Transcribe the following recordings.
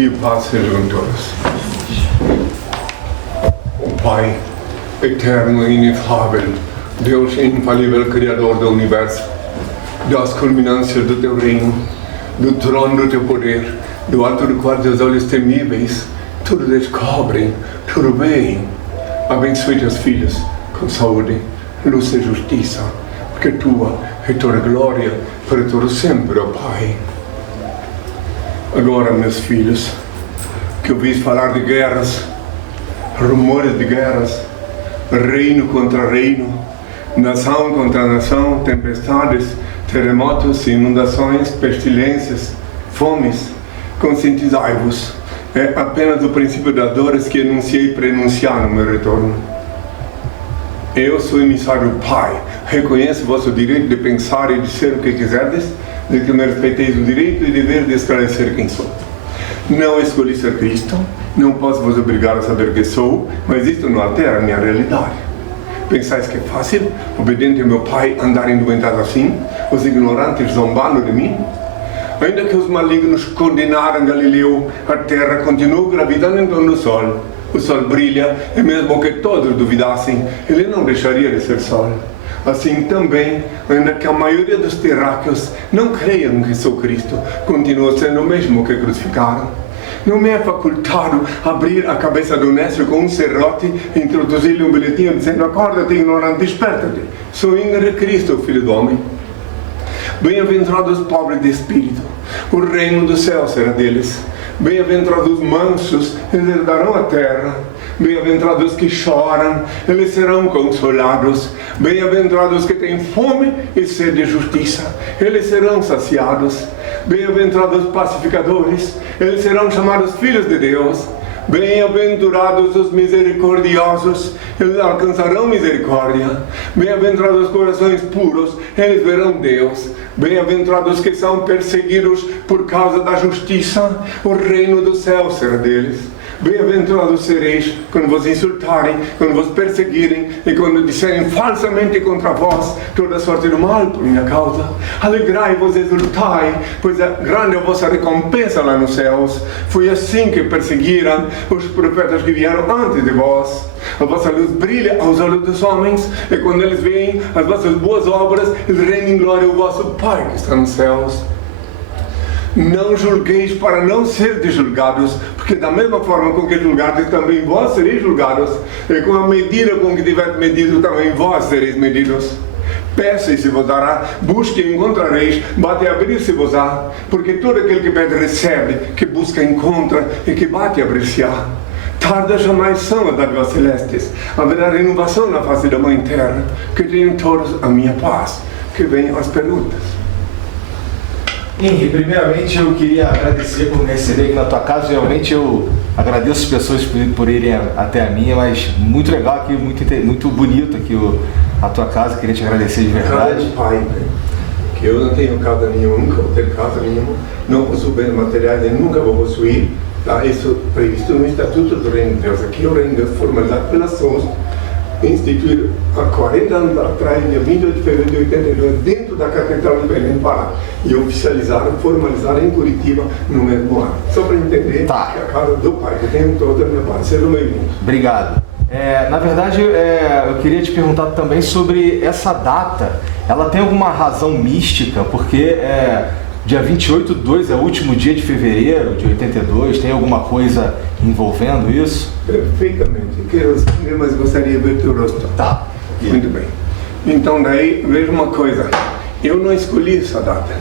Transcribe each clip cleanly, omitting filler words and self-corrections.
Que paz seja com todos. O Pai eterno e inefável, Deus infalível, Criador do Universo, das culminâncias do Teu reino, do trono do Teu poder, do alto do qual Teus olhos temíveis tudo descobrem, tudo veem. Abençoe Teus filhos com saúde, luz e justiça, porque Tua é toda glória para todo sempre, ó Pai. Agora, meus filhos, que ouvis falar de guerras, rumores de guerras, reino contra reino, nação contra nação, tempestades, terremotos, inundações, pestilências, fomes, conscientizai-vos. É apenas o princípio das dores que anunciei para enunciar no meu retorno. Eu sou emissário do Pai, reconheço vosso direito de pensar e de ser o que quiserdes, de que me respeiteis o direito e dever de esclarecer quem sou. Não escolhi ser Cristo, não posso vos obrigar a saber quem sou, mas isto não altera a minha realidade. Pensais que é fácil, obediente ao meu Pai, andar endoentado assim, os ignorantes zombando de mim? Ainda que os malignos condenaram Galileu, a terra continuou gravitando em torno do sol. O sol brilha, e mesmo que todos duvidassem, ele não deixaria de ser sol. Assim também, ainda que a maioria dos terráqueos não creiam que sou Cristo, continua sendo o mesmo que crucificaram. Não me é facultado abrir a cabeça do honesto com um serrote e introduzir-lhe um bilhetinho dizendo: acorda-te, ignorante, desperta-te. Sou ainda de Cristo, o Filho do Homem. Bem-aventurados os pobres de espírito, o reino do céu será deles. Bem-aventurados os mansos, eles herdarão a terra. Bem-aventurados os que choram, eles serão consolados. Bem-aventurados os que têm fome e sede de justiça, eles serão saciados. Bem-aventurados os pacificadores, eles serão chamados filhos de Deus. Bem-aventurados os misericordiosos, eles alcançarão misericórdia. Bem-aventurados os corações puros, eles verão Deus. Bem-aventurados os que são perseguidos por causa da justiça, o reino do céu será deles. Bem-aventurados sereis quando vos insultarem, quando vos perseguirem e quando disserem falsamente contra vós toda sorte do mal por minha causa. Alegrai-vos e exultai, pois é grande a vossa recompensa lá nos céus. Foi assim que perseguiram os profetas que vieram antes de vós. A vossa luz brilha aos olhos dos homens, e quando eles veem as vossas boas obras, eles rendem glória ao vosso Pai que está nos céus. Não julgueis para não serdes julgados, porque da mesma forma com que julgardes, também vós sereis julgados, e com a medida com que tiveres medido, também vós sereis medidos. Peça e se vos dará, busque e encontrareis, bate e abrir-se-vos-á, porque todo aquele que pede recebe, que busca encontra, e que bate abrir-se-á. Tardas jamais são as dádivas celestes, haverá renovação na face da Mãe Terra. Que tenham todos a minha paz. Que venham as perguntas. Henri, primeiramente eu queria agradecer por me receber aqui na tua casa. Realmente eu agradeço as pessoas por irem até a minha, mas muito legal aqui, muito bonito aqui a tua casa. Queria te agradecer de verdade. Pai, que eu não tenho casa nenhuma, nunca vou ter casa nenhuma, não possuo bens materiais e nunca vou possuir. Tá? Isso previsto no Estatuto do Reino de Deus. Aqui é o Reino de Deus formalizado pela SOS, instituído há 40 anos atrás, dia 28 de fevereiro de 82, dentro da Catedral de Belém, Pará, e oficializaram, formalizaram em Curitiba no mesmo ano. Só para entender que a casa do Pai, que tem toda a minha paz. Sejam bem-vindos. Obrigado. Na verdade, eu queria te perguntar também sobre essa data. Ela tem alguma razão mística? Porque dia 28/2 é o último dia de fevereiro de 82, tem alguma coisa envolvendo isso? Perfeitamente. Quero responder, mas gostaria de ver teu rosto. Tá. Muito bem. Então daí, veja uma coisa. Eu não escolhi essa data.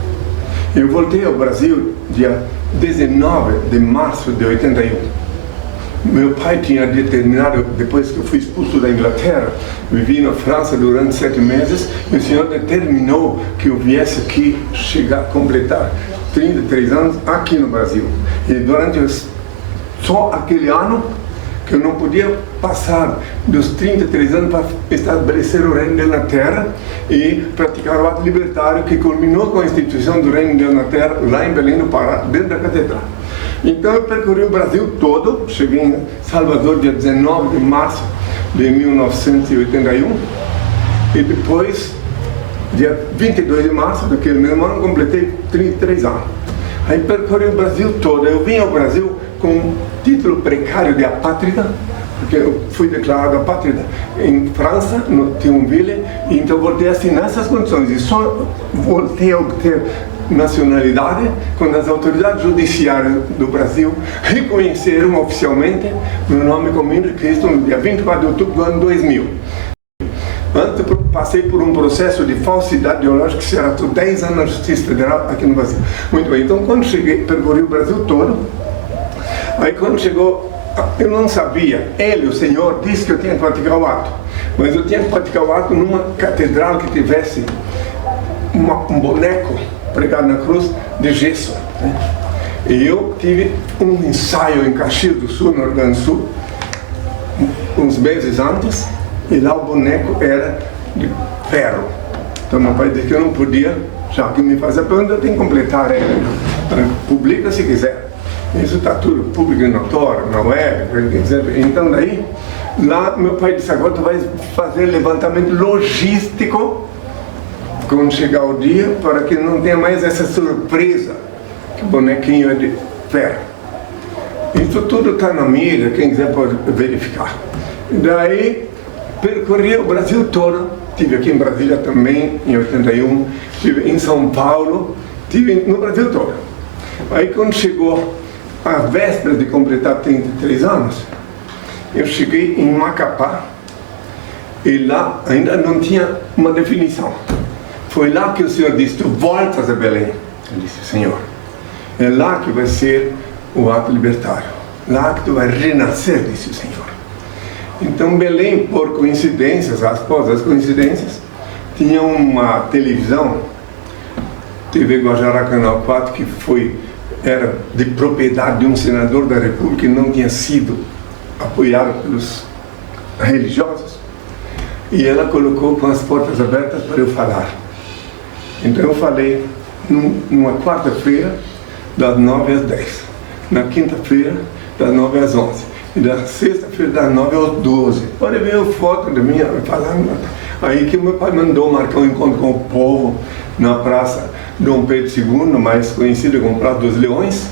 Eu voltei ao Brasil dia 19 de março de 81. Meu pai tinha determinado, depois que eu fui expulso da Inglaterra, vivi na França durante 7 meses, e o senhor determinou que eu viesse aqui chegar a completar 33 anos aqui no Brasil. E durante só aquele ano que eu não podia passar dos 33 anos para estabelecer o Reino de Deus na Terra e praticar o ato libertário que culminou com a instituição do Reino de Deus na Terra lá em Belém do Pará, dentro da Catedral. Então eu percorri o Brasil todo, cheguei em Salvador dia 19 de março de 1981 e depois, dia 22 de março daquele mesmo ano, completei 33 anos. Aí percorri o Brasil todo. Eu vim ao Brasil com título precário de apátrida, porque eu fui declarado apátrida em França, no Thionville, e então voltei assim nessas condições, e só voltei a obter nacionalidade quando as autoridades judiciárias do Brasil reconheceram oficialmente meu nome como Henri Cristo no dia 24 de outubro do ano 2000. Antes passei por um processo de falsidade ideológica que se tratou 10 anos na Justiça Federal aqui no Brasil. Muito bem, então quando cheguei, percorri o Brasil todo, aí quando chegou, eu não sabia, ele, o Senhor, disse que eu tinha que praticar o ato, mas eu tinha que praticar o ato numa catedral que tivesse um boneco pregado na cruz de gesso, né? E eu tive um ensaio em Caxias do Sul, no Rio Grande do Sul, uns meses antes, e lá o boneco era de ferro. Então meu pai disse que eu não podia, já que me fazia pergunta, eu tenho que completar ela. Publica se quiser. Isso está tudo público e notório, na web, quem quiser ver. Então daí, lá meu pai disse, agora tu vai fazer levantamento logístico quando chegar o dia, para que não tenha mais essa surpresa que o bonequinho é de ferro. Isso tudo está na mídia, quem quiser pode verificar. E daí, percorri o Brasil todo, estive aqui em Brasília também, em 81, estive em São Paulo, estive no Brasil todo. Aí quando chegou a véspera de completar 33 anos, eu cheguei em Macapá, e lá ainda não tinha uma definição. Foi lá que o Senhor disse, tu voltas a Belém. Eu disse, Senhor, é lá que vai ser o ato libertário. Lá que tu vai renascer, disse o Senhor. Então Belém, por coincidências, após as coincidências, tinha uma televisão, TV Guajará Canal 4, que era de propriedade de um senador da República e não tinha sido apoiado pelos religiosos. E ela colocou com as portas abertas para eu falar. Então eu falei numa quarta-feira, das 9 às 10. Na quinta-feira, das 9 às 11. E da sexta-feira, das 9 às 12. Pode ver a foto de mim falando. Aí que meu pai mandou marcar um encontro com o povo na Praça Dom Pedro II, mais conhecida como Praça dos Leões.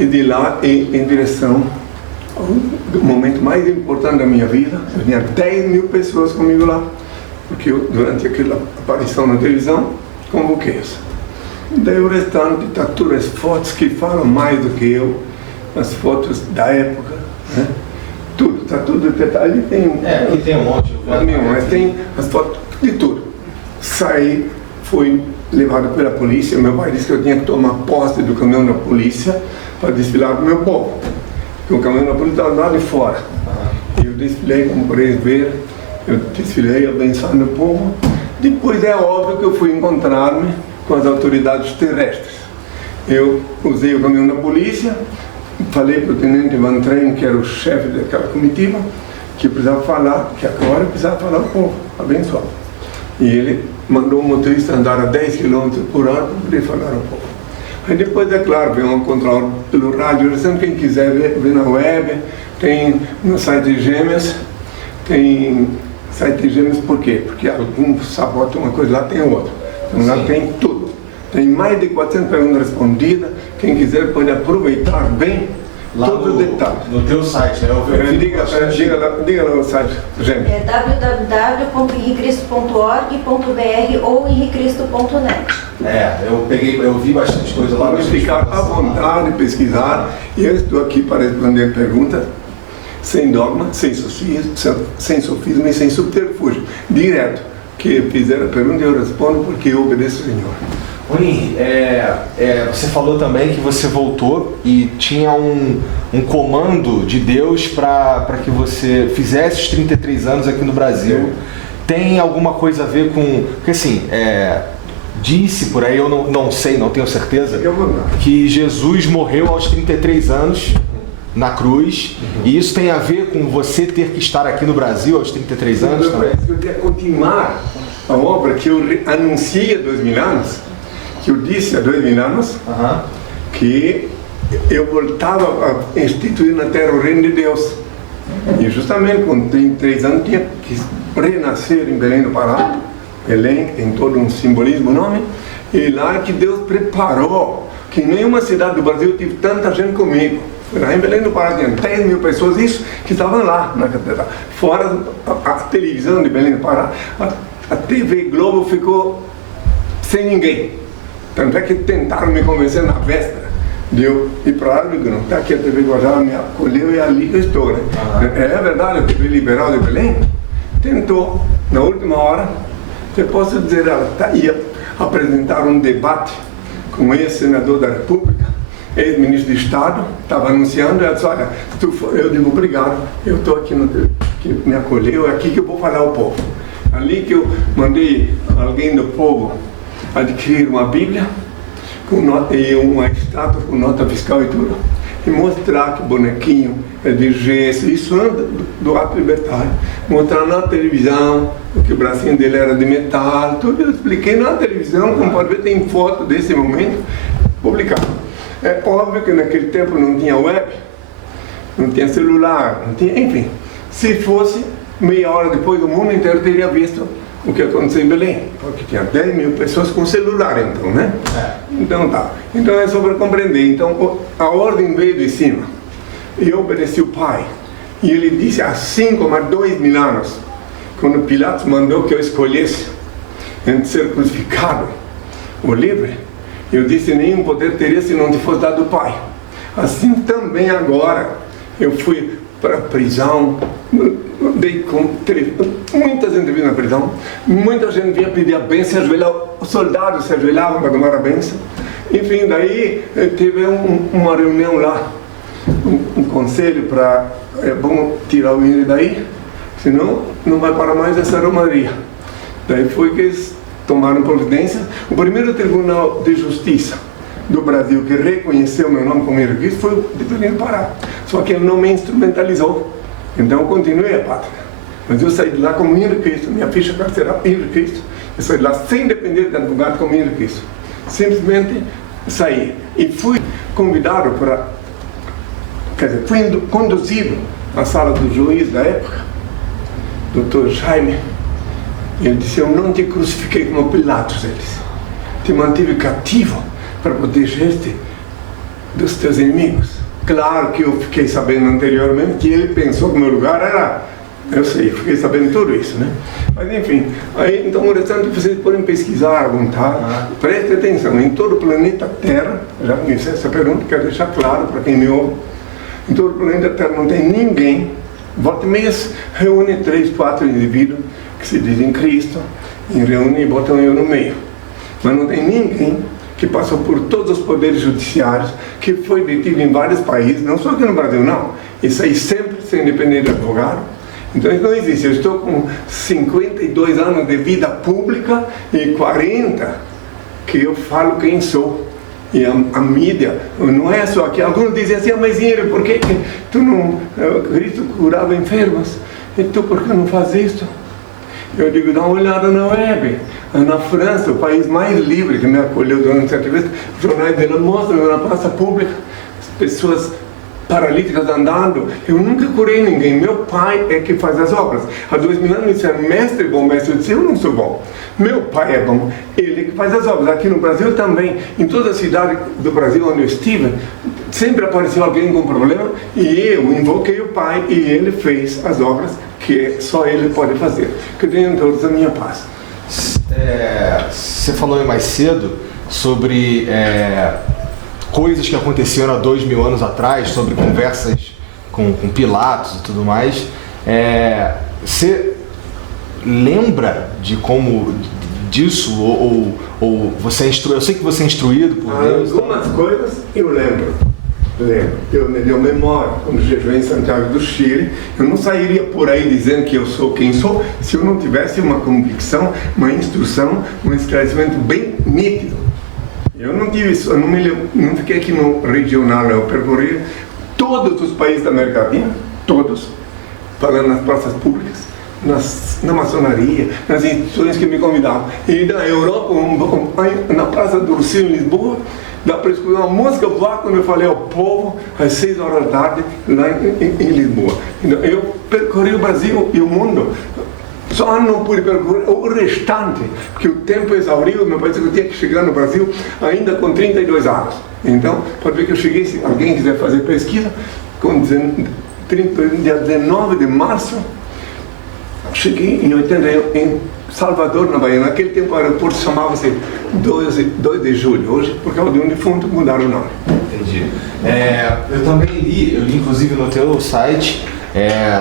E de lá em direção ao momento mais importante da minha vida. Eu tinha 10 mil pessoas comigo lá. Porque eu, durante aquela aparição na televisão, convoquei-os. Daí o restante está tudo as fotos que falam mais do que eu, as fotos da época, né? Tudo, está tudo detalhe. Aqui tem um monte. Mas tem as fotos de tudo. Saí, fui levado pela polícia, meu pai disse que eu tinha que tomar posse do caminhão da polícia para desfilar com o meu povo. Porque o caminhão da polícia estava lá de fora. E eu desfilei, como podeis ver, eu desfilei abençoando o povo. Depois é óbvio que eu fui encontrar-me com as autoridades terrestres. Eu usei o caminhão da polícia, falei para o tenente Van Tren, que era o chefe daquela comitiva, que precisava falar, que agora precisava falar o povo, abençoado. E ele mandou o motorista andar a 10 km por hora para poder falar ao povo. Aí depois, é claro, veio um controle pelo rádio, quem quiser ver na web, tem no site Gêmeas, tem site Gêmeas por quê? Porque algum sabota uma coisa lá, tem outra. Então lá tem tudo. Tem mais de 400 perguntas respondidas. Quem quiser pode aproveitar bem lá todos os detalhes. No teu site, né? Diga lá o site, Gêmeas. É www.henricristo.org.br ou henricristo.net. Eu vi bastante coisa lá. Pode ficar à vontade, pesquisar. E eu estou aqui para responder perguntas sem dogma, sem sofisma e sem subterfúgio. Direto. Que fizer a pergunta eu respondo porque eu obedeço ao Senhor. Henri, você falou também que você voltou e tinha um comando de Deus para que você fizesse os 33 anos aqui no Brasil. Tem alguma coisa a ver com... Porque assim, disse por aí, eu não sei, não tenho certeza, que Jesus morreu aos 33 anos na cruz, e isso tem a ver com você ter que estar aqui no Brasil aos 33 anos também? Eu queria continuar a obra que eu anunciei há 2000 anos, que eu disse há 2000 anos, que eu voltava a instituir na terra o reino de Deus. E justamente com 33 anos tinha que renascer em Belém do Pará. Belém tem todo um simbolismo, nome, e lá que Deus preparou, que em nenhuma cidade do Brasil tive tanta gente comigo. Foi lá em Belém do Pará, tinha 10 mil pessoas, isso que estavam lá na catedral. Fora a televisão de Belém do Pará, a TV Globo ficou sem ninguém. Tanto é que tentaram me convencer na véspera de eu ir para lá, eu digo, não, está aqui a TV Guarujá, me acolheu e ali eu estou, né? É verdade, a TV Liberal de Belém tentou, na última hora, eu posso dizer, ela ia apresentar um debate com o ex-senador da República, ex-ministro de Estado, estava anunciando, ela disse, olha, eu digo, obrigado, eu estou aqui, que me acolheu, é aqui que eu vou falar ao povo. Ali que eu mandei alguém do povo adquirir uma Bíblia e uma estátua com nota fiscal e tudo, e mostrar que o bonequinho é de gesso, isso do ato libertário, mostrar na televisão que o bracinho dele era de metal, tudo eu expliquei na televisão, como pode ver, tem foto desse momento publicado. É óbvio que naquele tempo não tinha web, não tinha celular, não tinha, enfim, se fosse meia hora depois o mundo inteiro teria visto o que aconteceu em Belém, porque tinha 10 mil pessoas com celular, então, né? Então tá. Então é só para compreender. Então a ordem veio de cima. E eu obedeci o Pai. E ele disse há 2.000 anos, quando Pilatos mandou que eu escolhesse entre ser crucificado ou livre, eu disse, nenhum poder teria se não te fosse dado o Pai. Assim também agora, eu fui para a prisão, dei muitas entrevistas na prisão, muita gente vinha pedir a bênção, os soldados se ajoelhavam para tomar a bênção. Enfim, daí teve uma reunião lá, um conselho para, vamos tirar o Henry daí, senão não vai para mais essa romaria. Daí foi que eles tomaram providência. O primeiro Tribunal de Justiça do Brasil que reconheceu meu nome como Henry Cristo foi o de Belém do Pará. Só que ele não me instrumentalizou. Então eu continuei a pátria. Mas eu saí de lá como Henry Cristo, minha ficha carceral Henry Cristo. Eu saí de lá sem depender de advogado como Henry Cristo. Simplesmente saí. E fui convidado para, fui conduzido à sala do juiz da época, Dr. Jaime. Ele disse, eu não te crucifiquei como Pilatos, ele disse. Te mantive cativo para proteger-te dos teus inimigos. Claro que eu fiquei sabendo anteriormente que ele pensou que o meu lugar era... Eu sei, fiquei sabendo tudo isso, né? Mas enfim, aí, então o restante vocês podem pesquisar à vontade. Preste atenção, em todo o planeta Terra, já me fiz essa pergunta, quero deixar claro para quem me ouve, em todo o planeta Terra não tem ninguém, volta e meia reúne 3, 4 indivíduos que se dizem Cristo, e reúne e botam eu no meio. Mas não tem ninguém que passou por todos os poderes judiciários, que foi detido em vários países, não só aqui no Brasil não, isso aí sempre sem depender de advogado. Então isso não existe. Eu estou com 52 anos de vida pública e 40 que eu falo quem sou. E a mídia não é só que alguns dizem assim, mas Henry, por que tu não, Cristo curava enfermos, e tu por que não faz isso? Eu digo, dá uma olhada na web. Na França, o país mais livre que me acolheu durante essa entrevista, os jornais dela mostram na praça pública as pessoas paralíticas andando. Eu nunca curei ninguém, meu pai é que faz as obras. Há 2000 anos me disseram, mestre bom, mestre, eu disse, eu não sou bom. Meu pai é bom, ele que faz as obras. Aqui no Brasil também, em toda a cidade do Brasil onde eu estive, sempre apareceu alguém com problema e eu invoquei o pai e ele fez as obras que só ele pode fazer. Que tenham todos a minha paz. Você falou aí mais cedo sobre coisas que aconteceram há 2000 anos atrás, sobre conversas com Pilatos e tudo mais. Você lembra de como disso ou você é instruído? Eu sei que você é instruído por Deus. Algumas coisas eu lembro. Eu me deu memória quando jejuei em Santiago do Chile. Eu não sairia por aí dizendo que eu sou quem sou se eu não tivesse uma convicção, uma instrução, um esclarecimento bem nítido. Eu não tive isso, eu não fiquei aqui no regional, eu percorri todos os países da América Latina, todos, falando nas praças públicas, na maçonaria, nas instituições que me convidavam. E da Europa, na Praça do Rossio, em Lisboa, dá para escutar uma música lá quando eu falei ao povo às 6 horas da tarde lá em Lisboa. Então, eu percorri o Brasil e o mundo Só não pude percorrer o restante, porque o tempo exauriu, me parece que eu tinha que chegar no Brasil ainda com 32 anos. Então, pode ver que eu cheguei, se alguém quiser fazer pesquisa, com dia 19 de março, cheguei em 81 em Salvador, na Bahia. Naquele tempo o aeroporto chamava-se 2 de julho. Hoje, por causa de um defunto, mudaram o nome. Entendi. Eu também li inclusive no teu site,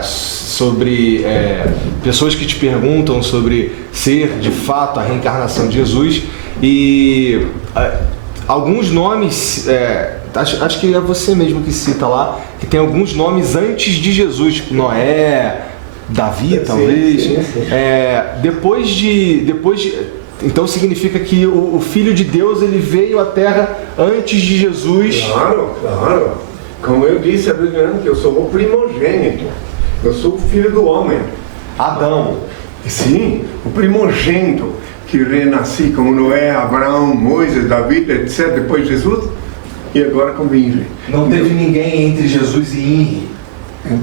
sobre pessoas que te perguntam sobre ser de fato a reencarnação de Jesus, e alguns nomes, acho que é você mesmo que cita lá, que tem alguns nomes antes de Jesus, tipo Noé, Davi, talvez. Sim. Depois de então significa que o Filho de Deus, ele veio à Terra antes de Jesus. Claro. Como eu disse, que eu sou o primogênito. Eu sou o filho do homem. Adão. Sim, o primogênito que renasci como Noé, Abraão, Moisés, Davi, etc. Depois de Jesus, e agora com Henri. Não teve ninguém entre Jesus e Henri?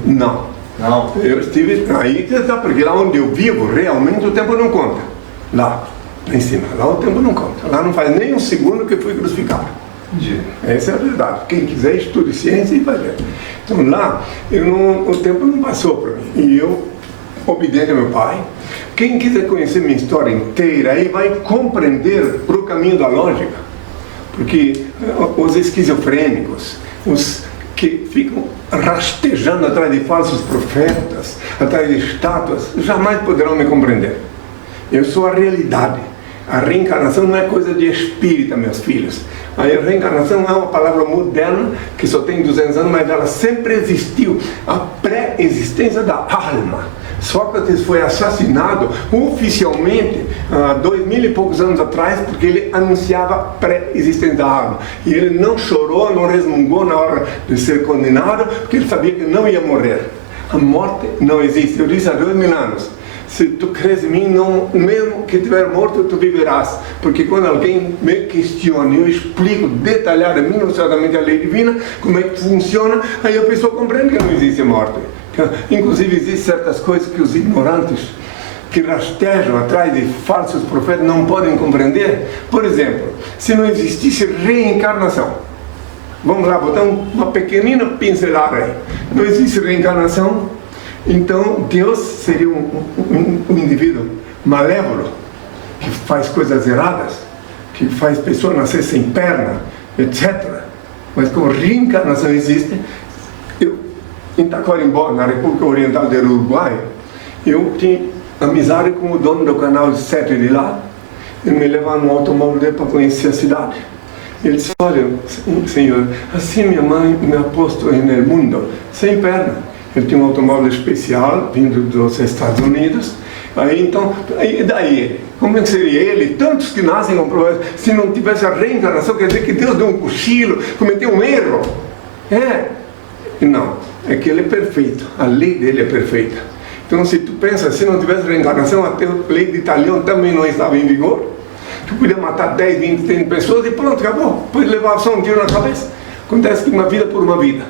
Não. Eu estive aí, porque lá onde eu vivo, realmente o tempo não conta. Lá em cima, lá o tempo não conta. Lá não faz nem um segundo que eu fui crucificado. Entendi. Essa é a verdade. Quem quiser estude ciência e vai ver. Então lá, o tempo não passou para mim. E eu, obediente ao meu pai, quem quiser conhecer minha história inteira, aí vai compreender para o caminho da lógica. Porque os esquizofrênicos, os que ficam rastejando atrás de falsos profetas, atrás de estátuas, jamais poderão me compreender. Eu sou a realidade. A reencarnação não é coisa de espírita, meus filhos. A reencarnação é uma palavra moderna que só tem 200 anos, mas ela sempre existiu. A pré-existência da alma. Sócrates foi assassinado oficialmente há 2000 e poucos anos atrás, porque ele anunciava a pré-existência da alma. E ele não chorou, não resmungou na hora de ser condenado, porque ele sabia que não ia morrer. A morte não existe. Eu disse há 2000 anos. Se tu crês em mim, não, mesmo que estiver morto, tu viverás. Porque quando alguém me questiona, eu explico detalhadamente, minuciosamente a lei divina, como é que funciona, aí a pessoa compreende que não existe morte. Inclusive, existem certas coisas que os ignorantes, que rastejam atrás de falsos profetas, não podem compreender. Por exemplo, se não existisse reencarnação, vamos lá, botar uma pequenina pincelada aí. Não existe reencarnação, então Deus seria um indivíduo malévolo, que faz coisas erradas, que faz pessoas nascer sem perna, etc. Mas como reencarnação existe, em Taquarimbó, na República Oriental do Uruguai, eu tinha amizade com o dono do canal 7 de lá. Ele me levava no automóvel dele para conhecer a cidade. Ele disse: olha, senhor, assim minha mãe me ha posto no mundo, sem perna. Ele tinha um automóvel especial, vindo dos Estados Unidos. Aí então, daí, como é que seria ele? Tantos que nascem com problemas, se não tivesse a reencarnação, quer dizer que Deus deu um cochilo, cometeu um erro. Não, é que ele é perfeito, a lei dele é perfeita. Então, se tu pensa, se não tivesse reencarnação, até a lei de Italião também não estava em vigor. Tu podia matar 10, 20, 30 pessoas e pronto, acabou. Pode levar só um tiro na cabeça. Acontece que uma vida por uma vida.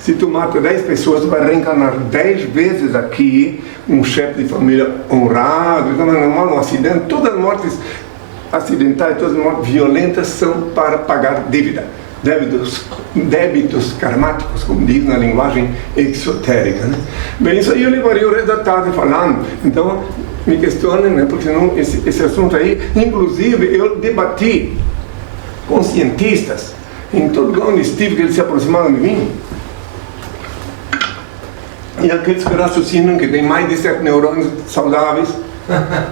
Se tu mata 10 pessoas, tu vai reencarnar 10 vezes aqui, um chefe de família honrado, um acidente. Todas as mortes acidentais, todas as mortes violentas são para pagar dívida. Débitos karmáticos, como diz na linguagem exotérica, né? Bem, isso aí eu levaria o resto da tarde falando. Então, me questionem, né? Porque senão esse assunto aí, inclusive, eu debati com cientistas em todo lugar onde estive, que eles se aproximaram de mim. E aqueles que raciocinam, que têm mais de 7 neurônios saudáveis,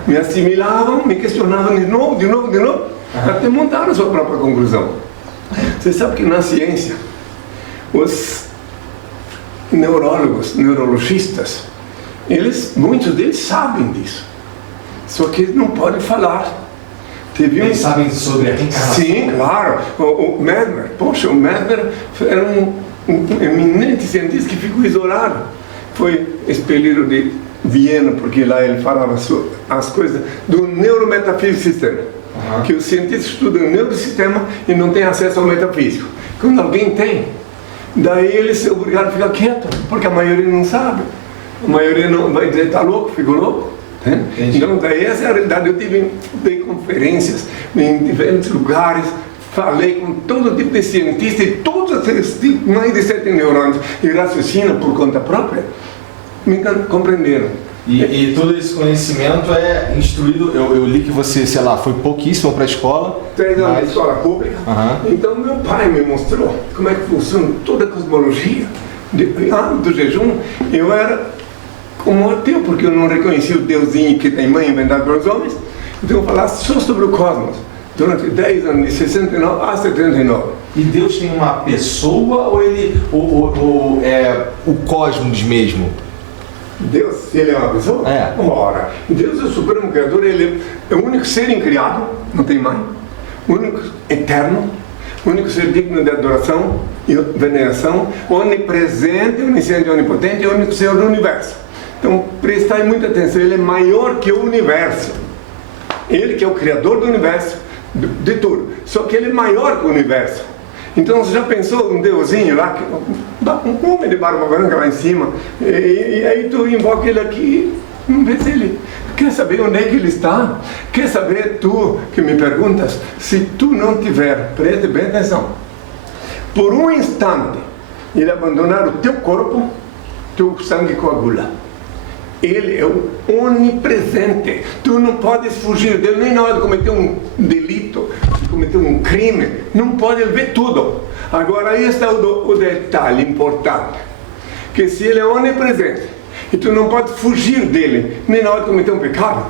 me assimilavam, me questionavam de novo, até montaram a sua própria conclusão. Você sabe que na ciência, os neurólogos, neurologistas, muitos deles sabem disso, só que eles não podem falar. Eles sabem sobre a reencarnação? Sim, claro. O Mesmer, o Mesmer era um eminente cientista que ficou isolado. Foi expelido de Viena, porque lá ele falava as coisas do neurometafísico sistema. Que os cientistas estudam o neurosistema e não têm acesso ao metafísico. Quando alguém tem, daí eles são obrigados a ficar quieto, porque a maioria não sabe. A maioria não vai dizer: está louco, ficou louco. Então, daí essa é a realidade. Eu dei conferências em diferentes lugares, falei com todo tipo de cientista e todos esses mais de 7 neurônios e raciocinam por conta própria, me compreenderam. E todo esse conhecimento é instruído, eu li que você, sei lá, foi pouquíssimo para a escola. 3 anos na escola pública. Então meu pai me mostrou como é que funciona toda a cosmologia. Antes do jejum, eu era como ateu, porque eu não reconhecia o deusinho que tem mãe inventado pelos homens. Então eu falava só sobre o cosmos, durante 10 anos, de 69 a 79. E Deus tem uma pessoa ou ele ou é o cosmos mesmo? Deus, se ele é uma pessoa? Ora, Deus é o supremo criador, ele é o único ser incriado, não tem mais, o único eterno, o único ser digno de adoração e veneração, onipresente, onisciente e onipotente, é o único ser do universo. Então, prestai muita atenção, ele é maior que o universo. Ele que é o criador do universo, de tudo. Só que ele é maior que o universo. Então, você já pensou um deusinho lá, um homem de barba branca lá em cima, e aí tu invoca ele aqui, não vê se ele quer saber onde é que ele está? Quer saber, tu que me perguntas, se tu não tiver, preste bem atenção, por um instante, ele abandonar o teu corpo, teu sangue coagula. Ele é o onipresente. Tu não podes fugir dele, nem na hora de cometer um delito, de cometer um crime. Não pode ver tudo. Agora, aí está o detalhe importante. Que se ele é onipresente, e tu não pode fugir dele, nem na hora de cometer um pecado.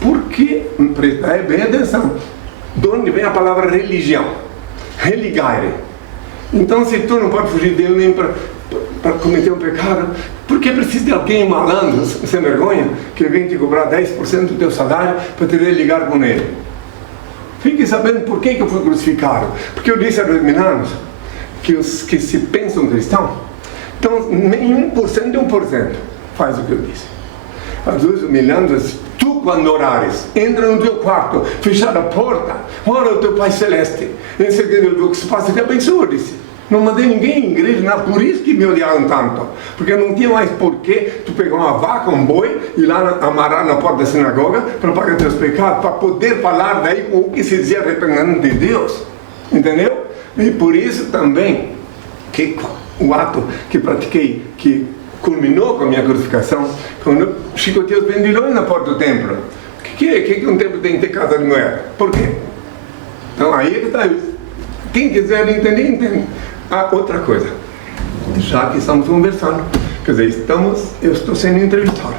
Por que? Prestai bem atenção. De onde vem a palavra religião? Religare. Então, se tu não pode fugir dele nem para cometer um pecado, por que precisa de alguém malandro, sem vergonha, que vem te cobrar 10% do teu salário para te religar com ele? Fique sabendo por que eu fui crucificado. Porque eu disse aos meninos que os que se pensam cristãos, então nem 1% de 1% faz o que eu disse. Às vezes os meninos, tu quando orares, entra no teu quarto, fechar a porta, ora o teu Pai Celeste, em seguida o que se passa, te abençoa, disse. Não mandei ninguém em igreja, não, por isso que me odiaram tanto. Porque não tinha mais porquê tu pegar uma vaca, um boi, e lá amarrar na porta da sinagoga para pagar teus pecados, para poder falar daí com o que se dizia arrependendo de Deus. Entendeu? E por isso também, que o ato que pratiquei, que culminou com a minha crucificação, quando eu chicotei os vendilhões na porta do templo. O que um templo tem que ter casa de mulher? Por quê? Então aí que está. Quem quiser entender, entende. Outra coisa, já que estamos conversando, quer dizer, eu estou sendo entrevistado.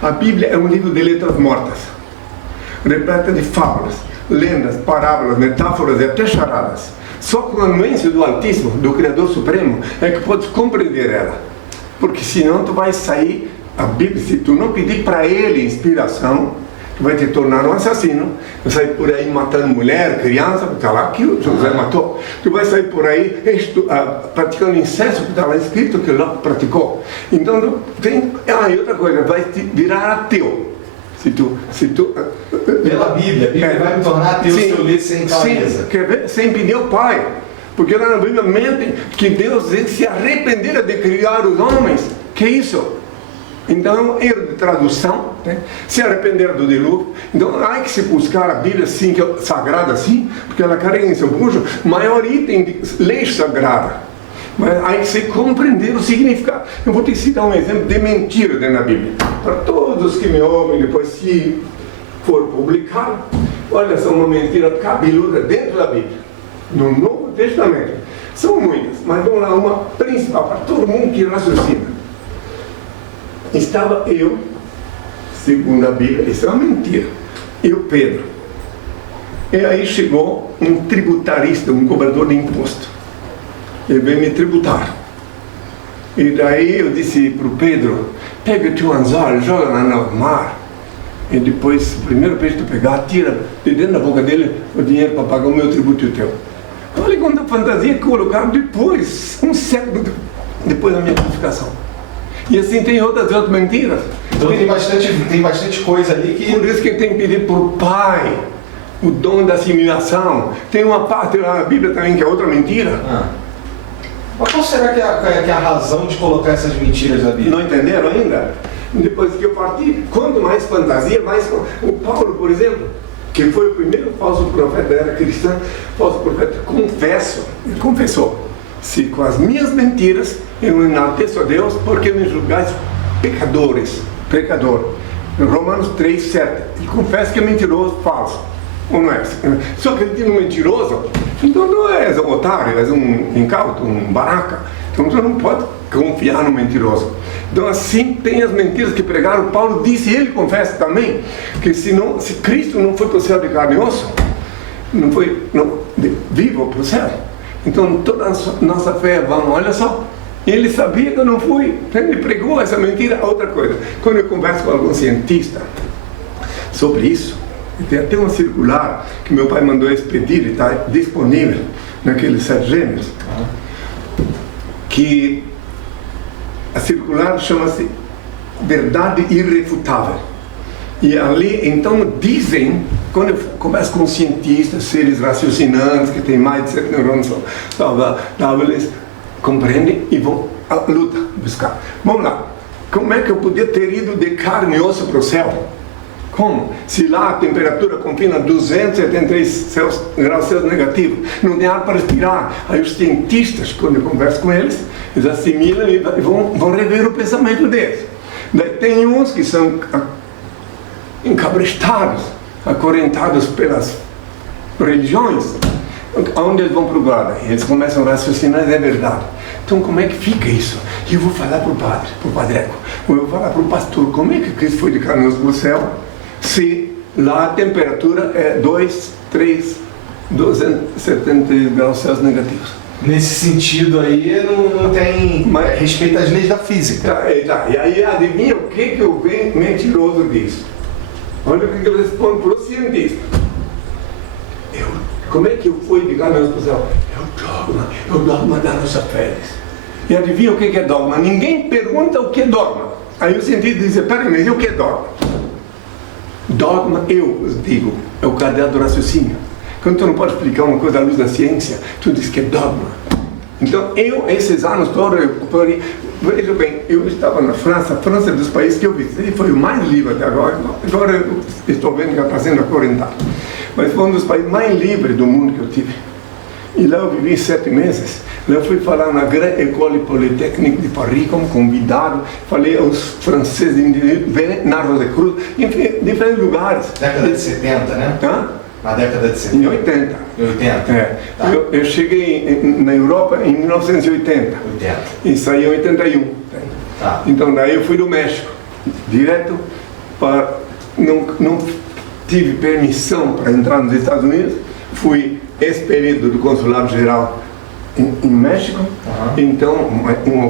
A Bíblia é um livro de letras mortas, repleta de fábulas, lendas, parábolas, metáforas e até charadas. Só com a anuência do Altíssimo, do Criador Supremo, é que podes compreender ela. Porque senão tu vai sair, a Bíblia, se tu não pedir para ele inspiração, tu vai te tornar um assassino, vai sair por aí matando mulher, criança, que está lá que o José matou. Tu vai sair por aí praticando incesto, que está lá escrito que Ló praticou. Então, e outra coisa, vai te virar ateu. Se tu pela Bíblia, a Bíblia vai me tornar ateu se eu ler sem clareza. Quer ver? Sem pedir ao Pai. Porque lá na Bíblia mentem que Deus se arrependera de criar os homens. Que isso? Então é um erro de tradução, né? Se arrepender do dilúvio. Então há que se buscar a Bíblia assim, que é sagrada assim, porque ela carrega em seu bujo maior item de lei sagrada. Mas há que se compreender o significado. Eu vou te citar um exemplo de mentira dentro da Bíblia. Para todos que me ouvem depois, se for publicado, olha só uma mentira cabeluda dentro da Bíblia, no Novo Testamento. São muitas, mas vamos lá, uma principal para todo mundo que raciocina. Estava eu, segundo a Bíblia, isso é uma mentira, eu, Pedro. E aí chegou um tributarista, um cobrador de imposto. Ele veio me tributar. E daí eu disse para o Pedro, pega o teu anzol, joga lá no mar. E depois, o primeiro peixe que tu pegar, tira de dentro da boca dele o dinheiro para pagar o meu tributo e o teu. Olha quanta fantasia que colocaram depois, um século depois da minha crucificação. E assim tem outras mentiras. Então tem bastante coisa ali que... Por isso que tem que pedir para o Pai o dom da assimilação. Tem uma parte da Bíblia também que é outra mentira. Mas qual será que é a razão de colocar essas mentiras na Bíblia? Não entenderam ainda? Depois que eu parti, quanto mais fantasia, mais... O Paulo, por exemplo, que foi o primeiro falso profeta da era cristã, falso profeta, ele confessou, se com as minhas mentiras eu enalteço a Deus, porque me julgais pecador. Em Romanos 3:7, ele confessa que é mentiroso, falso, ou não é? Só que ele tem um mentiroso, então não és um otário, és um incauto, um baraca, então você não pode confiar no mentiroso. Então assim tem as mentiras que pregaram. Paulo disse, e ele confessa também, que se Cristo não foi para o céu de carne e osso, não foi vivo para o céu, então toda a nossa fé é vã. Olha só, ele sabia que eu não fui, ele pregou essa mentira. Outra coisa, quando eu converso com algum cientista sobre isso, tem até uma circular que meu pai mandou expedir e está disponível naqueles 7 gêmeos, que a circular chama-se Verdade Irrefutável. E ali, então, dizem, quando eu converso com cientistas, seres raciocinantes, que têm mais de 7 neurônios saudáveis, compreendem e vão à luta buscar. Vamos lá, como é que eu podia ter ido de carne e osso para o céu? Como? Se lá a temperatura confina 273 graus Celsius negativos, não tem ar para respirar. Aí os cientistas, quando eu converso com eles, eles assimilam e vão rever o pensamento deles. Daí tem uns que são encabrestados, acorrentados pelas religiões, onde eles vão provar. Eles começam a raciocinar, é verdade. Então como é que fica isso? E eu vou falar para o padre, para o padreco, ou eu vou falar para o pastor, como é que Cristo foi de carne para o céu, se lá a temperatura é 270 graus Celsius negativos? Nesse sentido aí, não tem respeito às leis da física. Tá. E aí adivinha o que o mentiroso diz? Olha o que ele responde para o cientista. Como é que eu fui de carne para o céu? É o dogma da nossa fé. E adivinha o que é dogma? Ninguém pergunta o que é dogma. Aí o cientista diz, peraí, mas e o que é dogma? Dogma, eu digo, é o cadeado do raciocínio. Quando tu não pode explicar uma coisa à luz da ciência, tu diz que é dogma. Então, esses anos todos, veja bem, eu estava na França. A França é dos países que eu visitei, foi o mais livre até agora. Agora eu estou vendo que está sendo acorrentado. Mas foi um dos países mais livres do mundo que eu tive. E lá eu vivi 7 meses. Lá eu fui falar na Grande École Polytechnique de Paris como convidado. Falei aos franceses na Rosa Cruz, enfim, diferentes lugares. Década de 70, né? Hã? Na década de 70. Em 80. Em 80? É. Tá. Eu cheguei na Europa em 1980. 80. E saí em 81. Tá. Então daí eu fui do México, direto para... Não tive permissão para entrar nos Estados Unidos. Fui expelido do consulado geral em México. Então um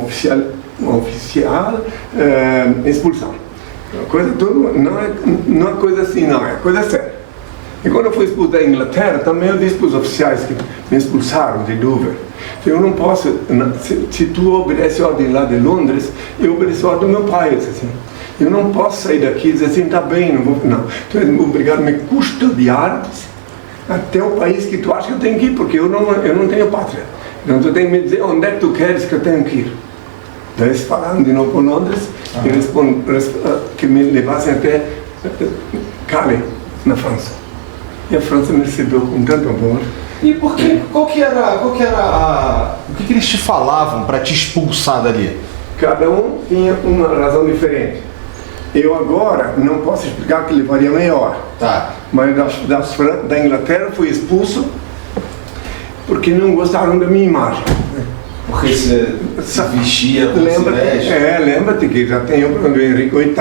oficial expulsão. Coisa tudo, não é coisa assim, não, é coisa séria. E quando eu fui expulso da Inglaterra, também eu disse para os oficiais que me expulsaram de Dover, eu não posso, se tu obedece a ordem lá de Londres, eu obedeço a ordem do meu pai. Eu disse assim, eu não posso sair daqui e dizer assim, tá bem, não vou, não. Tu és obrigado a me custodiar até o país que tu acha que eu tenho que ir, porque eu não tenho pátria. Então tu tem que me dizer onde é que tu queres que eu tenho que ir. Daí eles falaram de novo com Londres, e que me levassem até Calais, na França. E a França me recebeu com tanto amor. E por que, o que eles te falavam para te expulsar dali? Cada um tinha uma razão diferente. Eu agora não posso explicar que levaria meia hora. Tá. Mas da Inglaterra fui expulso porque não gostaram da minha imagem. Porque você vestia como se veste? Lembra-te que já tem o Henrique VIII,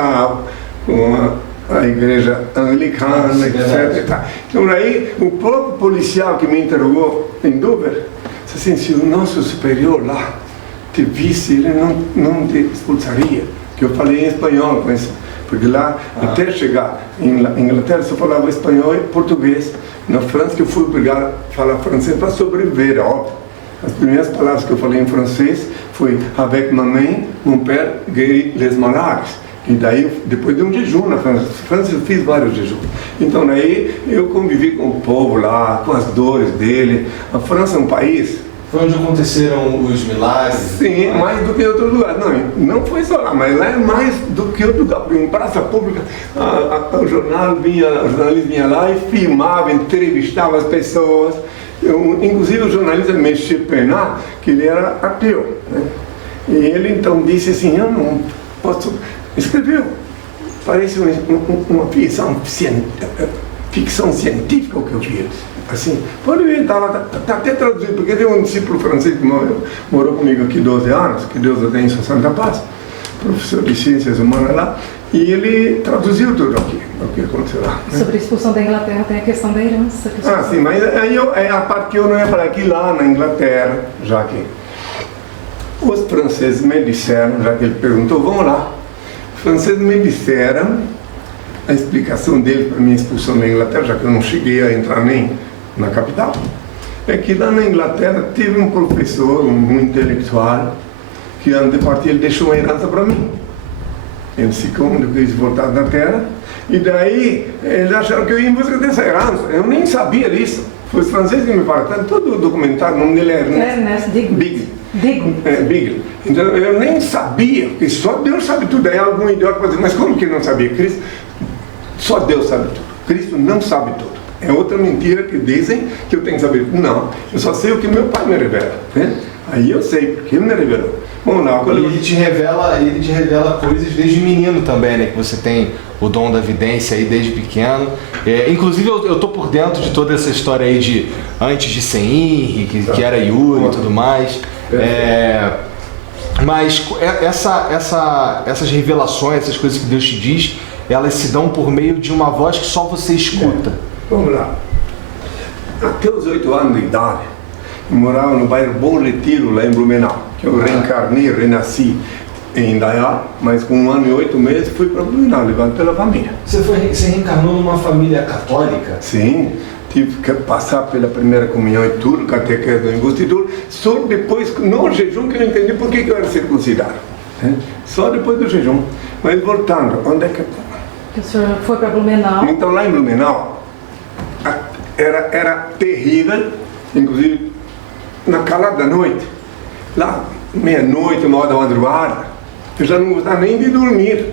com a igreja anglicana, etc. Então aí o próprio policial que me interrogou em Dover disse assim, se o nosso superior lá te visse, ele não te expulsaria. Que eu falei em espanhol com isso, porque lá até chegar em Inglaterra só falava espanhol e português. Na França que eu fui obrigado a falar francês para sobreviver, óbvio. As primeiras palavras que eu falei em francês foi avec ma main, mon père guérit les malades. E daí, depois de um jejum na França, eu fiz vários jejuns. Então daí eu convivi com o povo lá, com as dores dele. A França é um país Foi onde aconteceram os milagres? Sim, mais do que em outro lugar. Não foi só lá, mas lá é mais do que outro lugar. Porque em praça pública, o jornalista vinha lá e filmava, entrevistava as pessoas. Inclusive o jornalista Mexer Pená, que ele era ateu, né? E ele então disse assim, eu não posso... Escreveu, parece uma ficção científica o que eu vi. Assim, pode ver, está até traduzido, porque tem um discípulo francês que morou comigo aqui 12 anos, que Deus o tenha em sua santa paz, professor de ciências humanas lá, e ele traduziu tudo aqui, o que aconteceu lá. Né? Sobre a expulsão da Inglaterra tem a questão da herança. Sim, mas aí é a parte que eu não ia falar aqui lá na Inglaterra, já que os franceses me disseram, já que ele perguntou, vamos lá, os franceses me disseram a explicação dele para a minha expulsão da Inglaterra, já que eu não cheguei a entrar nem na capital, é que lá na Inglaterra teve um professor, um intelectual, que antes de partir ele deixou uma herança para mim. Ele ficou, quando eu quis voltar na terra, e daí eles acharam que eu ia em busca dessa herança. Eu nem sabia disso. Foi os franceses que me falaram, todo o documentário, o nome dele é Ernest Bigel. Então eu nem sabia, porque só Deus sabe tudo. Aí algum idiota pode dizer, mas como que ele não sabia? Cristo, só Deus sabe tudo. Cristo não sabe tudo. É outra mentira que dizem que eu tenho que saber. Não, eu só sei o que meu pai me revela. Né? Aí eu sei, porque ele me revelou. Vamos lá, e ele te revela coisas desde menino também, né? Que você tem o dom da vidência aí desde pequeno. Inclusive eu tô por dentro de toda essa história aí de antes de Senhir, que era Yuri e tudo mais. Mas essas revelações, essas coisas que Deus te diz, elas se dão por meio de uma voz que só você escuta. Vamos lá. Até os 8 anos de idade, eu morava no bairro Bom Retiro, lá em Blumenau, que eu reencarnei, renasci em Indaiá, mas com 1 ano e 8 meses fui para Blumenau, levado pela família. Você reencarnou numa família católica? Sim, tive que passar pela primeira comunhão e tudo, catequese do embuste e tudo, só depois, no jejum, que eu entendi por que eu era circuncidado. Né? Só depois do jejum. Mas voltando, onde é que... O senhor foi para Blumenau. Então lá em Blumenau, era terrível, inclusive na calada da noite, lá meia-noite, 1 hora da madrugada, eu já não gostava nem de dormir,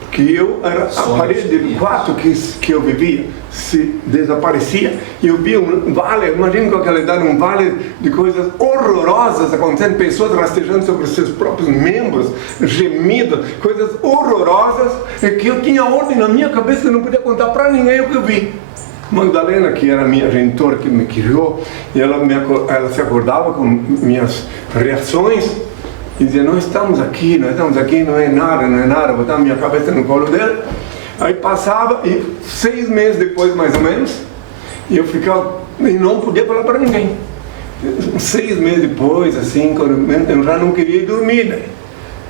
porque eu era a parede do quarto que eu vivia se desaparecia e eu via um vale, imagina com aquela idade, um vale de coisas horrorosas acontecendo, pessoas rastejando sobre os seus próprios membros, gemidos, coisas horrorosas, que eu tinha ordem na minha cabeça que eu não podia contar para ninguém o que eu vi. Magdalena, que era a minha gentora que me criou, e ela se acordava com minhas reações e dizia, nós estamos aqui, não é nada, botava minha cabeça no colo dela. Aí passava, e 6 meses depois, mais ou menos, e eu ficava, e não podia falar para ninguém. 6 meses depois, assim, eu já não queria dormir, né?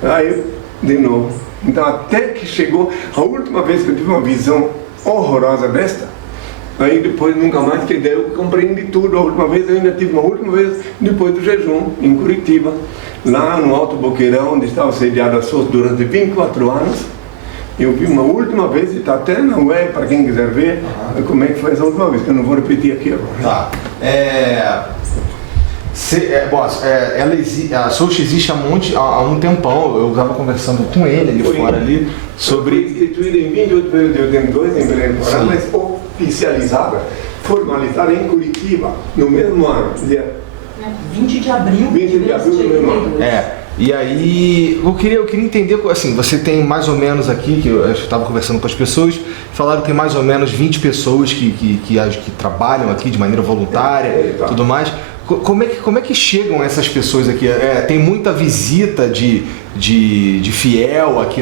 Aí, de novo. Então, até que chegou a última vez que eu tive uma visão horrorosa desta, aí depois nunca mais, que daí eu compreendi tudo. A última vez, eu ainda tive uma última vez depois do jejum, em Curitiba, lá no Alto Boqueirão, onde estava sediado a SOS durante 24 anos. Eu vi uma última vez, e está até na web para quem quiser ver como é que foi essa última vez, que eu não vou repetir aqui agora. Tá. A SOS existe há um tempão. Eu estava conversando com ele ali fora ali sobre. Foi instituída em 28 de fevereiro de 82 em Belém do Pará, mas oficializada, formalizada em Curitiba no mesmo ano. 20 de abril. 20 de abril do mesmo ano. E aí, eu queria entender, assim, você tem mais ou menos aqui, que eu estava conversando com as pessoas, falaram que tem mais ou menos 20 pessoas que trabalham aqui de maneira voluntária, tudo mais. Como é que chegam essas pessoas aqui? Tem muita visita de fiel aqui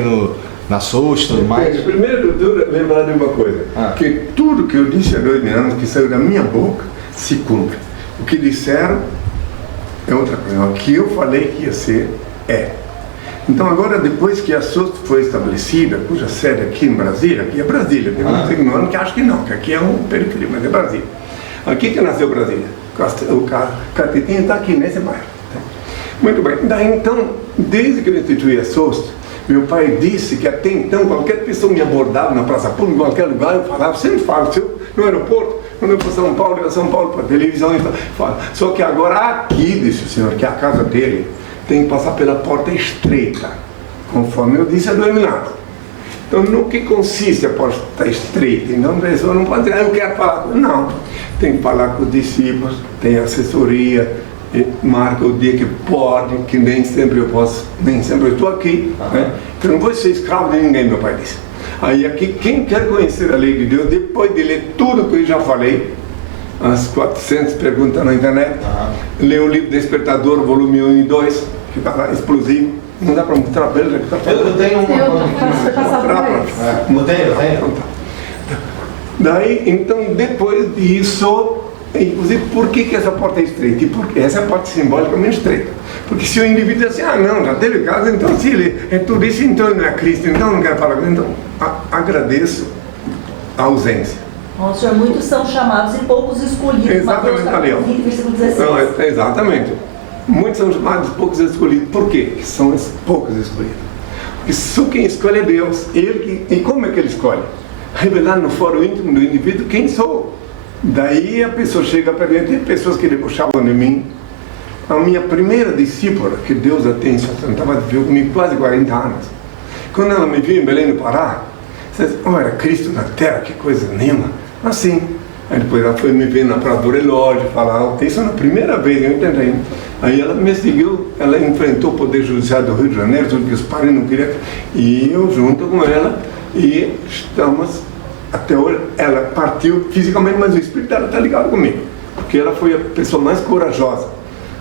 na SOS e tudo mais? Primeiro, lembrar de uma coisa, que tudo que eu disse há 2 anos, que saiu da minha boca, se cumpre. O que disseram é outra coisa. O que eu falei que ia ser, é. Então agora, depois que a SOS foi estabelecida, cuja sede aqui em Brasília, aqui é Brasília, tem um signo que acha que não, que aqui é um periferia, mas é Brasília. Aqui que nasceu Brasília. O Catetinho está aqui nesse bairro. Muito bem. Daí então, desde que eu instituí a SOS, meu pai disse que até então qualquer pessoa me abordava na praça pública, em qualquer lugar, eu falava, sempre falo, no aeroporto, Quando eu vou a São Paulo para televisão, então, fala. Só que agora aqui, disse o senhor, que é a casa dele, tem que passar pela porta estreita, conforme eu disse, é do Eminado. Então, no que consiste a porta estreita? Então, a pessoa não pode dizer, eu quero falar com... Não, tem que falar com os discípulos, tem assessoria, marca o dia que pode, que nem sempre eu posso, nem sempre eu estou aqui. Né? Eu não vou ser escravo de ninguém, meu pai disse. Aí aqui, quem quer conhecer a lei de Deus, depois de ler tudo que eu já falei, as 400 perguntas na internet, lê o livro Despertador, volume 1 e 2, que está lá, explosivo. Não dá para mostrar para ele? Eu tenho eu tenho. Daí, então, depois disso, inclusive, por que essa porta é estreita? E porque essa é a parte simbolicamente estreita. Porque se o indivíduo diz assim, não, já teve casa, então se ele é tudo isso, então ele não é Cristo, então não quero falar com ele. Então, agradeço a ausência. Nossa, senhor, muitos são chamados e poucos escolhidos. Exatamente, ali, ó. 20, versículo 16. Não, exatamente. Muitos são chamados, poucos escolhidos. Por quê? Que são os poucos escolhidos. Porque só quem escolhe é Deus. E como é que ele escolhe? Revelar no foro íntimo do indivíduo quem sou. Daí a pessoa chega para mim, tem pessoas que debochavam de mim. A minha primeira discípula, que Deus a tem, estava comigo quase 40 anos. Quando ela me viu em Belém do Pará, ela disse, era Cristo na terra, que coisa nenhuma. Assim. Aí depois ela foi me ver na Praça do Relógio, falar, isso na primeira vez, eu entendi. Aí ela me seguiu, ela enfrentou o Poder Judiciário do Rio de Janeiro, tudo que os pais não queriam, e eu junto com ela, e estamos, até hoje, ela partiu fisicamente, mas o espírito dela está ligado comigo, porque ela foi a pessoa mais corajosa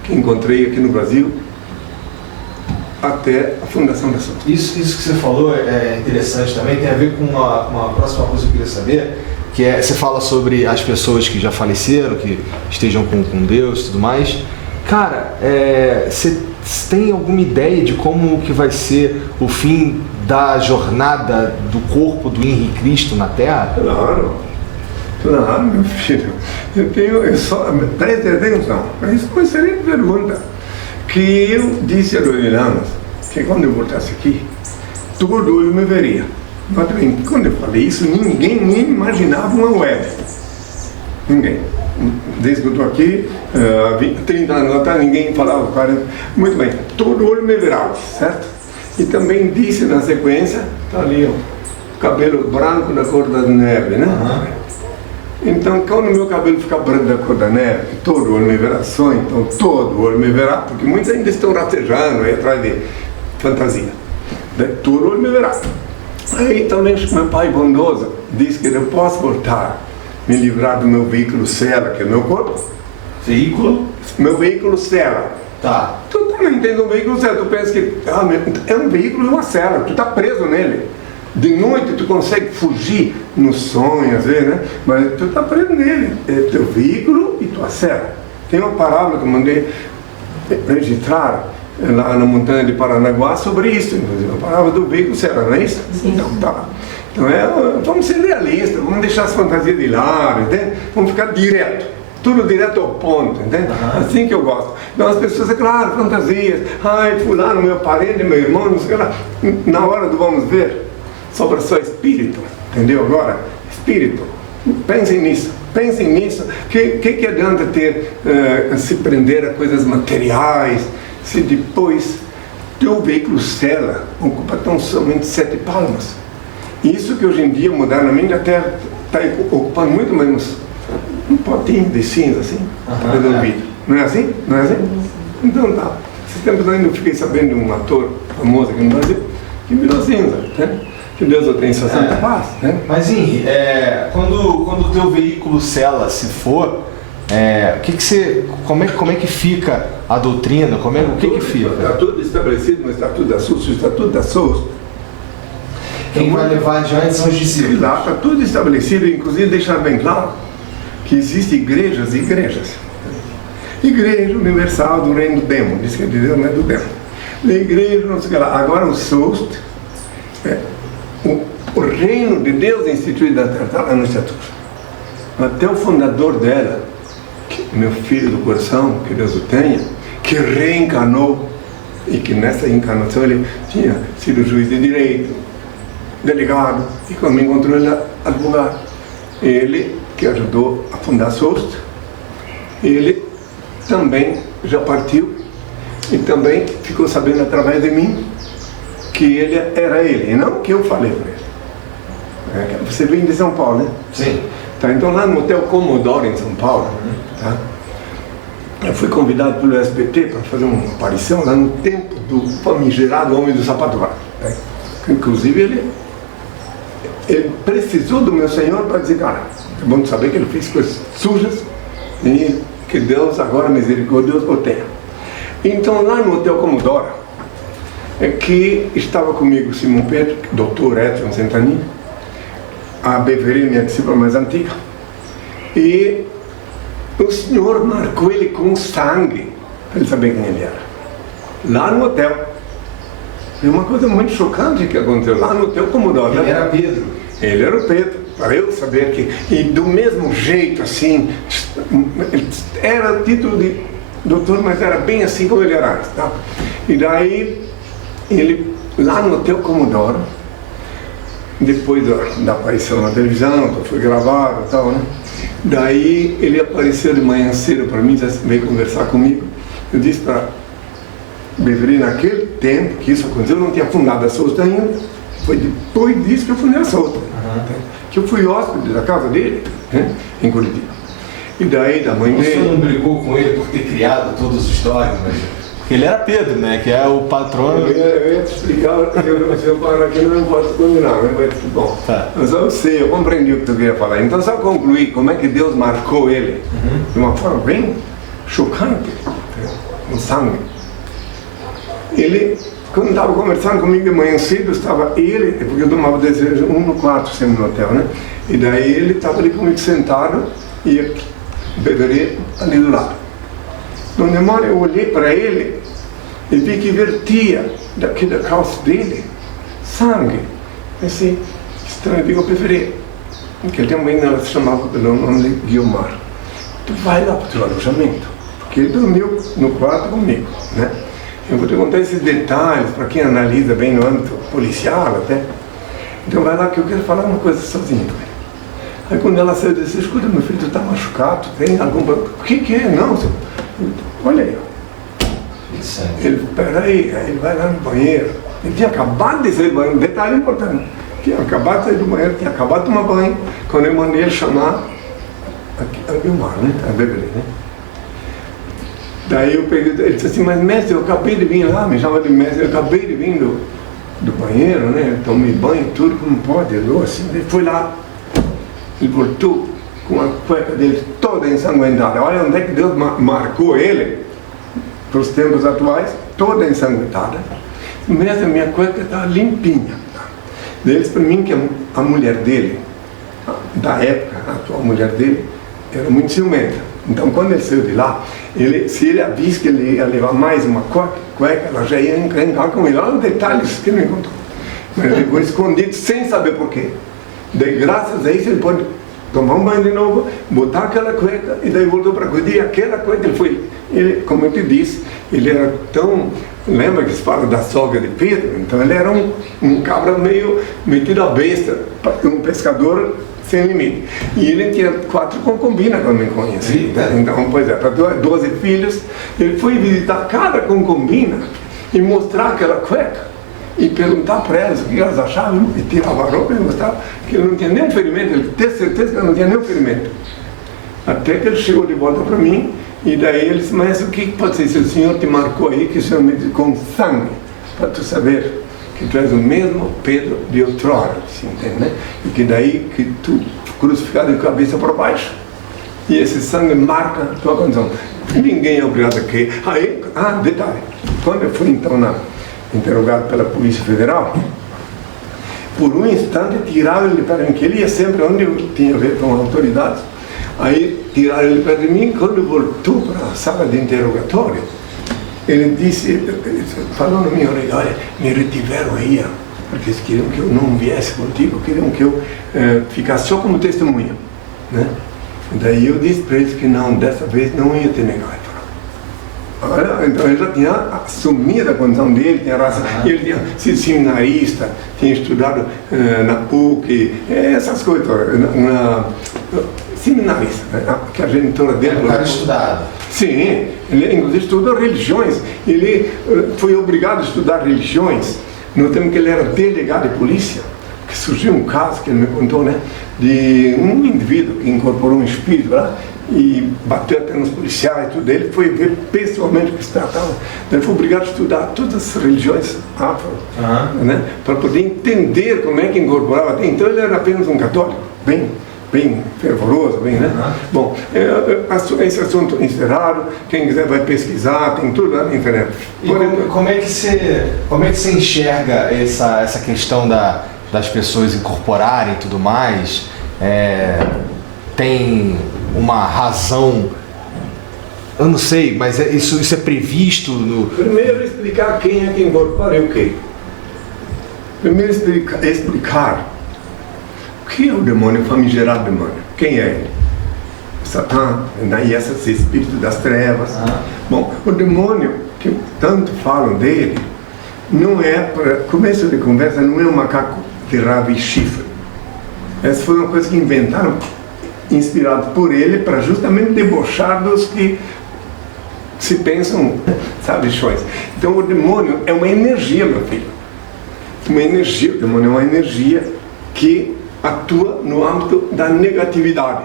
que encontrei aqui no Brasil, até a fundação da SOS. Isso que você falou é interessante também, tem a ver com uma próxima coisa que eu queria saber, que é, você fala sobre as pessoas que já faleceram, que estejam com Deus e tudo mais. Cara, você tem alguma ideia de como que vai ser o fim da jornada do corpo do Henrique Cristo na Terra? Claro, meu filho. Preste atenção, isso foi uma excelente pergunta. Que eu disse a Dorilanos que quando eu voltasse aqui, todo olho me veria. Mas bem, quando eu falei isso, ninguém nem imaginava uma web. Ninguém. Desde que eu estou aqui, 30 anos atrás, ninguém falava 40. Muito bem, todo olho me verá, certo? E também disse na sequência, está ali, ó, cabelo branco da cor da neve, né? Então, quando o meu cabelo ficar branco da cor da neve, todo olho me verá só, então todo olho me verá, porque muitos ainda estão rastejando aí atrás de fantasia. Todo olho me verá. Aí também meu pai bondoso disse que eu posso voltar, me livrar do meu veículo cela, que é o meu corpo. Veículo? Meu veículo cela. Tá. Tu também tem um veículo cela, tu pensa que é um veículo e uma cela, tu está preso nele. De noite tu consegue fugir no sonho, às vezes, né? Mas tu está preso nele. É teu veículo e tua cela. Tem uma parábola que eu mandei registrar lá na montanha de Paranaguá sobre isso, inclusive. A parábola do veículo cela, não é isso? Então tá lá. Então vamos ser realistas, vamos deixar as fantasias de lado, entende? Vamos ficar direto. Tudo direto ao ponto, entende? Assim que eu gosto. Então as pessoas, é claro, fantasias. Ai, fulano, meu parente, meu irmão, não sei o que lá. Na hora do vamos ver, sobra só espírito, entendeu? Agora, espírito, pensem nisso, que adianta se prender a coisas materiais, se depois teu veículo cela ocupa tão somente 7 palmos. Isso que hoje em dia, modernamente, até está ocupando muito menos um potinho de cinza, assim, resolvido. Não é assim? Não é assim? Então tá. Esses tempos ainda eu fiquei sabendo de um ator famoso aqui no Brasil que virou cinza, né? Que Deus o tenha em sua santa paz, né? Mas Henri, quando o teu veículo cela se for, como é que fica a doutrina? O que fica? Está tudo estabelecido no Estatuto da SUS, o Estatuto da SUS. Quem vai levar adiante são os discípulos. Lá está tudo estabelecido, inclusive deixar bem claro que existem igrejas e igrejas. Igreja Universal do Reino do Demo, diz que é Deus, não é do Demo. Igreja, não sei o que lá. Agora o SUS, o reino de Deus instituído na terra, está lá no Estatuto. Até o fundador dela, meu filho do coração, que Deus o tenha, que reencarnou, e que nessa encarnação ele tinha sido juiz de direito, delegado, e quando me encontrou ele advogado. Ele que ajudou a fundar Soust, ele também já partiu e também ficou sabendo através de mim que ele era ele, e não que eu falei para ele. Você vem de São Paulo, né? Sim. Tá, então lá no Hotel Commodore em São Paulo, tá? Eu fui convidado pelo SBT para fazer uma aparição lá no tempo do famigerado Homem do Sapato Vago. Tá? Inclusive ele precisou do meu Senhor para dizer, cara, é bom saber que ele fez coisas sujas e que Deus agora misericordioso o tenha. Então lá no Hotel Commodore, que estava comigo Simão Pedro, Dr. Edson Santani, a Beverly, minha discípula mais antiga, e o Senhor marcou ele com sangue, para ele saber quem ele era, lá no hotel. Foi uma coisa muito chocante que aconteceu lá no Hotel Commodore. Ele era Pedro. Ele era o Pedro, para eu saber que, e do mesmo jeito assim, era título de doutor, mas era bem assim como ele era antes, tá? E daí, ele, lá no Hotel Commodore, depois da aparição na televisão, que foi gravado e tal, né? Daí ele apareceu de manhã cedo para mim, veio conversar comigo. Eu disse para Beverly, naquele tempo que isso aconteceu, eu não tinha fundado a Soust ainda. Foi depois disso que eu fundei a Soust. Que eu fui hóspede da casa dele, né? Em Curitiba. E daí da mãe dele... Você não brigou com ele por ter criado todas as histórias, mas... Porque ele era Pedro, né? Que é o patrono. Eu ia te explicar, se eu parar aqui não posso combinar, mas vai tudo bom. Tá. Mas eu sei, eu compreendi o que tu queria falar. Então só concluir como é que Deus marcou ele de uma forma bem chocante, no sangue. Ele, quando estava conversando comigo de manhã cedo, estava ele, porque eu tomava desejo no quarto sempre no hotel, né? E daí ele estava ali comigo sentado e eu beberia ali do lado. Numa memória eu olhei para ele e vi que vertia daqui da calça dele sangue. Assim, estranho, eu digo, eu preferi, que ele também não se chamava pelo nome de Guilmar. Tu vai lá para o teu alojamento, porque ele dormiu no quarto comigo, né? Eu vou te contar esses detalhes para quem analisa bem no âmbito policial até. Então vai lá que eu quero falar uma coisa sozinho com ele. Aí quando ela saiu, eu disse, escuta meu filho, tu está machucado, tem algum problema? O que é? Não, senhor. Olha aí, ele, peraí, ele vai lá no banheiro. Ele tinha acabado de sair do banheiro, um detalhe importante. Tinha acabado de sair do banheiro, tinha acabado de tomar banho, quando eu mandei ele chamar a Guilmar, né? A Beverly, né? Daí eu peguei, ele disse assim, mas mestre, eu acabei de vir lá, me chama de mestre, eu acabei de vir do banheiro, né? Tomei banho, tudo, como pode, eu, assim, ele foi lá, ele voltou com a cueca dele toda ensanguentada. Olha onde é que Deus marcou ele, para os tempos atuais, toda ensanguentada. Mestre, a minha cueca está limpinha. Daí eles para mim que a mulher dele, da época, a atual mulher dele, era muito ciumenta. Então quando ele saiu de lá, se ele avisse que ele ia levar mais uma cueca, ela já ia encrencar com ele. Olha os detalhes que ele não encontrou. Mas ele ficou escondido sem saber porquê. Daí graças a isso ele pode tomar um banho de novo, botar aquela cueca e daí voltou para cuidar. E aquela cueca ele, como eu te disse, ele era tão, lembra que se fala da sogra de Pedro? Então ele era um cabra meio metido a besta, um pescador sem limite. E ele tinha 4 concubinas quando me conheci. Então, pois é, para 12 filhos, ele foi visitar cada concubina e mostrar aquela cueca. E perguntar para elas o que elas achavam, e tirava a roupa e mostrava que ele não tinha nenhum ferimento, ele tinha certeza que ele não tinha nenhum ferimento. Até que ele chegou de volta para mim, e daí ele disse, mas o que pode ser se o Senhor te marcou aí, que o Senhor me disse com sangue, para tu saber que tu és o mesmo Pedro de outrora, se entende, né? E que daí que tu crucificado de cabeça para baixo, e esse sangue marca a tua condição. Ninguém é obrigado a crer. Aí, detalhe, quando eu fui então interrogado pela Polícia Federal, por um instante tiraram ele para mim, que ele ia sempre onde eu tinha a ver com autoridades. Aí tiraram ele para mim. Quando voltou para a sala de interrogatório, ele disse, falou no meu orelha, olha, me retiveram aí, porque eles queriam que eu não viesse contigo, queriam que eu ficasse só como testemunha, né? Daí eu disse para eles que não, dessa vez não ia te negar. Então ele já tinha assumido a condição dele, tinha raça, ele tinha sido seminarista, tinha estudado na PUC, essas coisas, seminarista, né? Que a genitora dele... Um cara estudado. Sim, ele inclusive estudou religiões, ele foi obrigado a estudar religiões no tempo que ele era delegado de polícia, que surgiu um caso que ele me contou, né, de um indivíduo que incorporou um espírito lá, e bateu até nos policiais e tudo. Ele foi ver pessoalmente o que se tratava. Ele foi obrigado a estudar todas as religiões afro, né, para poder entender como é que incorporava. Então ele era apenas um católico, bem fervoroso, né? Bom, esse assunto encerrado, quem quiser vai pesquisar, tem tudo lá na internet. E como é que você enxerga essa questão das pessoas incorporarem e tudo mais? Tem uma razão, eu não sei, mas isso é previsto no... Primeiro explicar quem é que incorpora e o quê. Primeiro explicar o que é o demônio, o famigerado demônio. Quem é ele? Satã, e esses espíritos das trevas. Bom, o demônio, que tanto falam dele, não é, para começo de conversa, não é um macaco de rabo e chifre. Essa foi uma coisa que inventaram, inspirado por ele, para justamente debochar dos que se pensam, sabe, chões. Então o demônio é uma energia, meu filho. Uma energia, o demônio é uma energia que atua no âmbito da negatividade.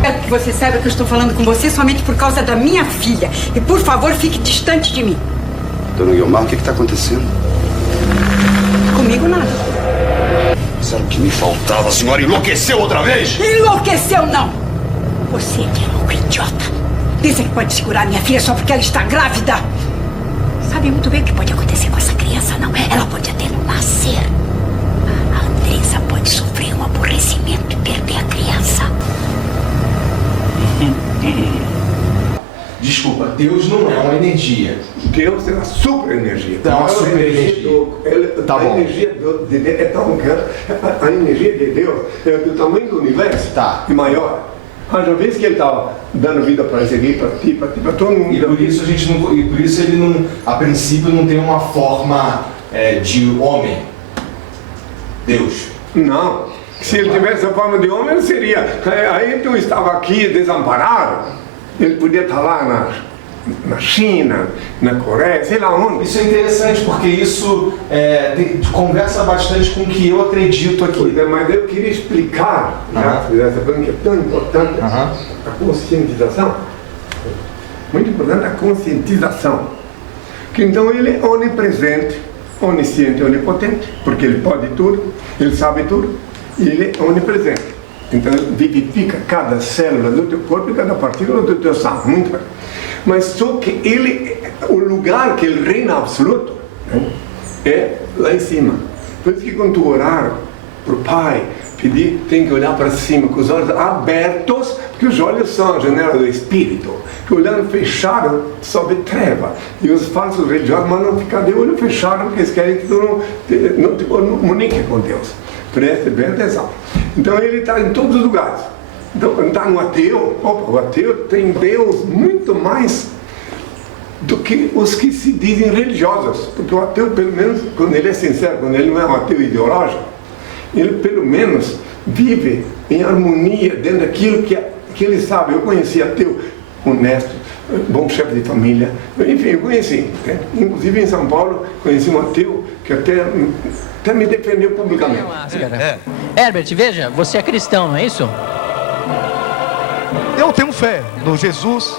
Quero que você saiba que eu estou falando com você somente por causa da minha filha. E por favor, fique distante de mim. Dona Guiomar, o que está acontecendo? Comigo nada. Isso era o que me faltava. A senhora enlouqueceu outra vez? Enlouqueceu, não! Você que é louco, idiota. Pensa que pode segurar minha filha só porque ela está grávida. Sabe muito bem o que pode acontecer com essa criança, não? Ela pode até não nascer. A Andressa pode sofrer um aborrecimento e perder a criança. Desculpa, Deus não é uma energia. Deus é uma super energia. É uma super energia. Tá bom. A energia de Deus é tão grande. A energia de Deus é do tamanho do universo e maior. Já vez que ele estava dando vida para esse aqui, para todo mundo. E por isso ele não, a princípio, não tem uma forma de homem. Deus. Não. Se ele tivesse a forma de homem, ele seria. Aí tu estava aqui desamparado. Ele podia estar lá na China, na Coreia, sei lá onde. Isso é interessante, porque isso conversa bastante com o que eu acredito aqui. Mas eu queria explicar, essa coisa que é tão importante, a conscientização. Muito importante a conscientização. Que então ele é onipresente, onisciente, onipotente, porque ele pode tudo, ele sabe tudo, e ele é onipresente. Então ele vivifica cada célula do teu corpo e cada partícula do teu sangue. Muito bem. Mas só que ele, o lugar que ele reina absoluto, né, é lá em cima. Por isso que quando tu orar para o Pai, pedir, tem que olhar para cima, com os olhos abertos, porque os olhos são a janela do Espírito. Que olhando fechado, só vê treva. E os falsos religiosos mandam ficar de olho fechado, porque eles querem que tu não te comunique com Deus. Preste bem atenção. Então ele está em todos os lugares. Então, está no ateu, o ateu tem Deus muito mais do que os que se dizem religiosos. Porque o ateu, pelo menos, quando ele é sincero, quando ele não é um ateu ideológico, ele pelo menos vive em harmonia dentro daquilo que ele sabe. Eu conheci ateu honesto, bom chefe de família, enfim, eu conheci. Né? Inclusive em São Paulo, conheci um ateu que até me defendeu publicamente. Herbert, veja, você é cristão, não é isso? Eu tenho fé no Jesus,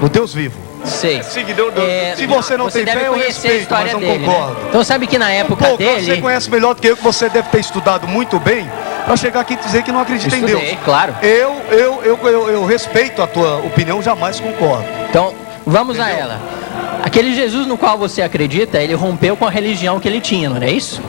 no Deus vivo. Sei. Se você não tem fé, eu respeito, mas não concordo. Né? Então sabe que na época dele... Você conhece melhor do que eu, que você deve ter estudado muito bem, para chegar aqui e dizer que não acredita em Deus. Claro. Eu respeito a tua opinião, jamais concordo. Então, vamos a ela. Aquele Jesus no qual você acredita, ele rompeu com a religião que ele tinha, não é isso?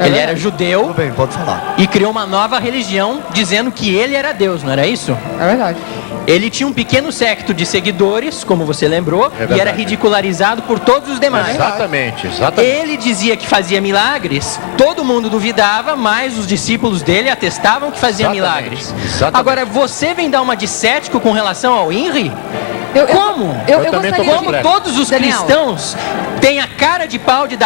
Ele era judeu. Tudo bem, pode falar. E criou uma nova religião dizendo que ele era Deus, não era isso? É verdade. Ele tinha um pequeno séquito de seguidores, como você lembrou, e era ridicularizado por todos os demais. Exatamente. Ele dizia que fazia milagres, todo mundo duvidava, mas os discípulos dele atestavam que fazia milagres. Agora, você vem dar uma de cético com relação ao INRI? Como? Eu também tô Como todos os Daniel. cristãos têm a cara de pau de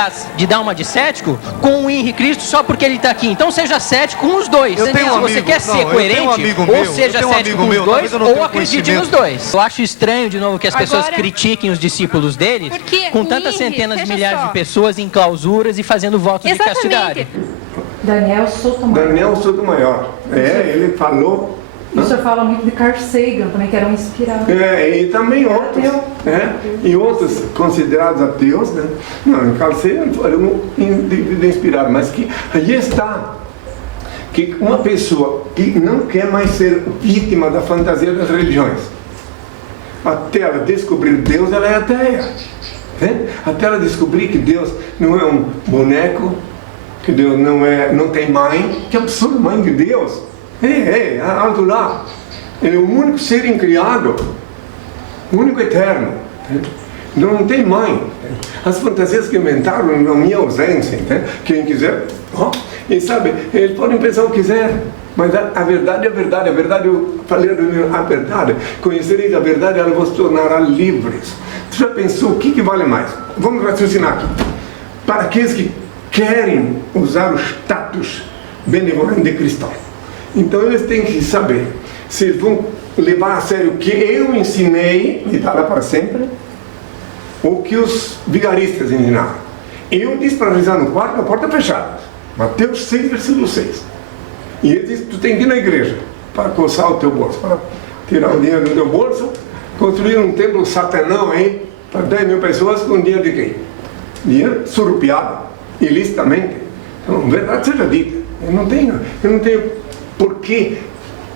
dar uma de cético com o Henri Cristo só porque ele está aqui. Então seja cético com os dois. Se você quer ser coerente, ou seja cético com os dois, ou acredite nos dois. Eu acho estranho, de novo, que as pessoas critiquem os discípulos deles com tantas centenas de milhares de pessoas em clausuras e fazendo votos de castidade. Daniel Sotomayor. Daniel Sotomayor. Ele falou. E o senhor fala muito de Carl Sagan também, que era um inspirado. E também outros. E outros considerados ateus, né? Não, Carl Sagan foi um indivíduo inspirado, mas que aí está. Que uma pessoa que não quer mais ser vítima da fantasia das religiões, até ela descobrir Deus, ela é ateia. Até ela descobrir que Deus não é um boneco, que Deus não tem mãe, que absurdo, mãe de Deus. Alto lá. Ele é o único ser incriado, o único eterno. Não tem mãe. As fantasias que inventaram na minha ausência, quem quiser, e sabe, eles podem pensar o que quiser, mas a verdade é a verdade. A verdade, eu falei a verdade. Conhecereis a verdade, ela vos tornará livres. Você já pensou o que vale mais? Vamos raciocinar aqui. Para aqueles que querem usar o status benevolente de cristão, então eles têm que saber se eles vão levar a sério o que eu ensinei e estará para sempre, ou o que os vigaristas ensinaram. Eu disse para rezar no quarto, a porta fechada. Mateus 6, versículo 6. E ele disse, tu tem que ir na igreja para coçar o teu bolso, para tirar o dinheiro do teu bolso, construir um templo satanão aí, para 10 mil pessoas com dinheiro de quem? Dinheiro surrupiado, ilicitamente. Então, verdade seja dita. Eu não tenho por que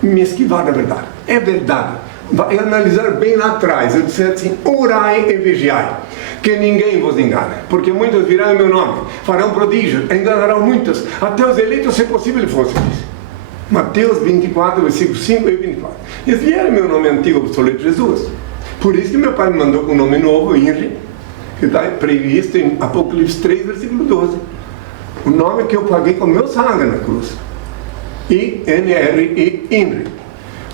me esquivar da verdade. É verdade. Vai analisar bem lá atrás. Eu disse assim, orai e vigiai, que ninguém vos engane, porque muitos virão em meu nome, farão prodígios, enganarão muitos, até os eleitos, se possível fosse. Mateus 24, versículos 5 e 24. Esse era meu nome antigo, obsoleto, Jesus. Por isso que meu pai me mandou com um nome novo, INRI, que está previsto em Apocalipse 3, versículo 12. O nome que eu paguei com meu sangue na cruz. INRI, INRI.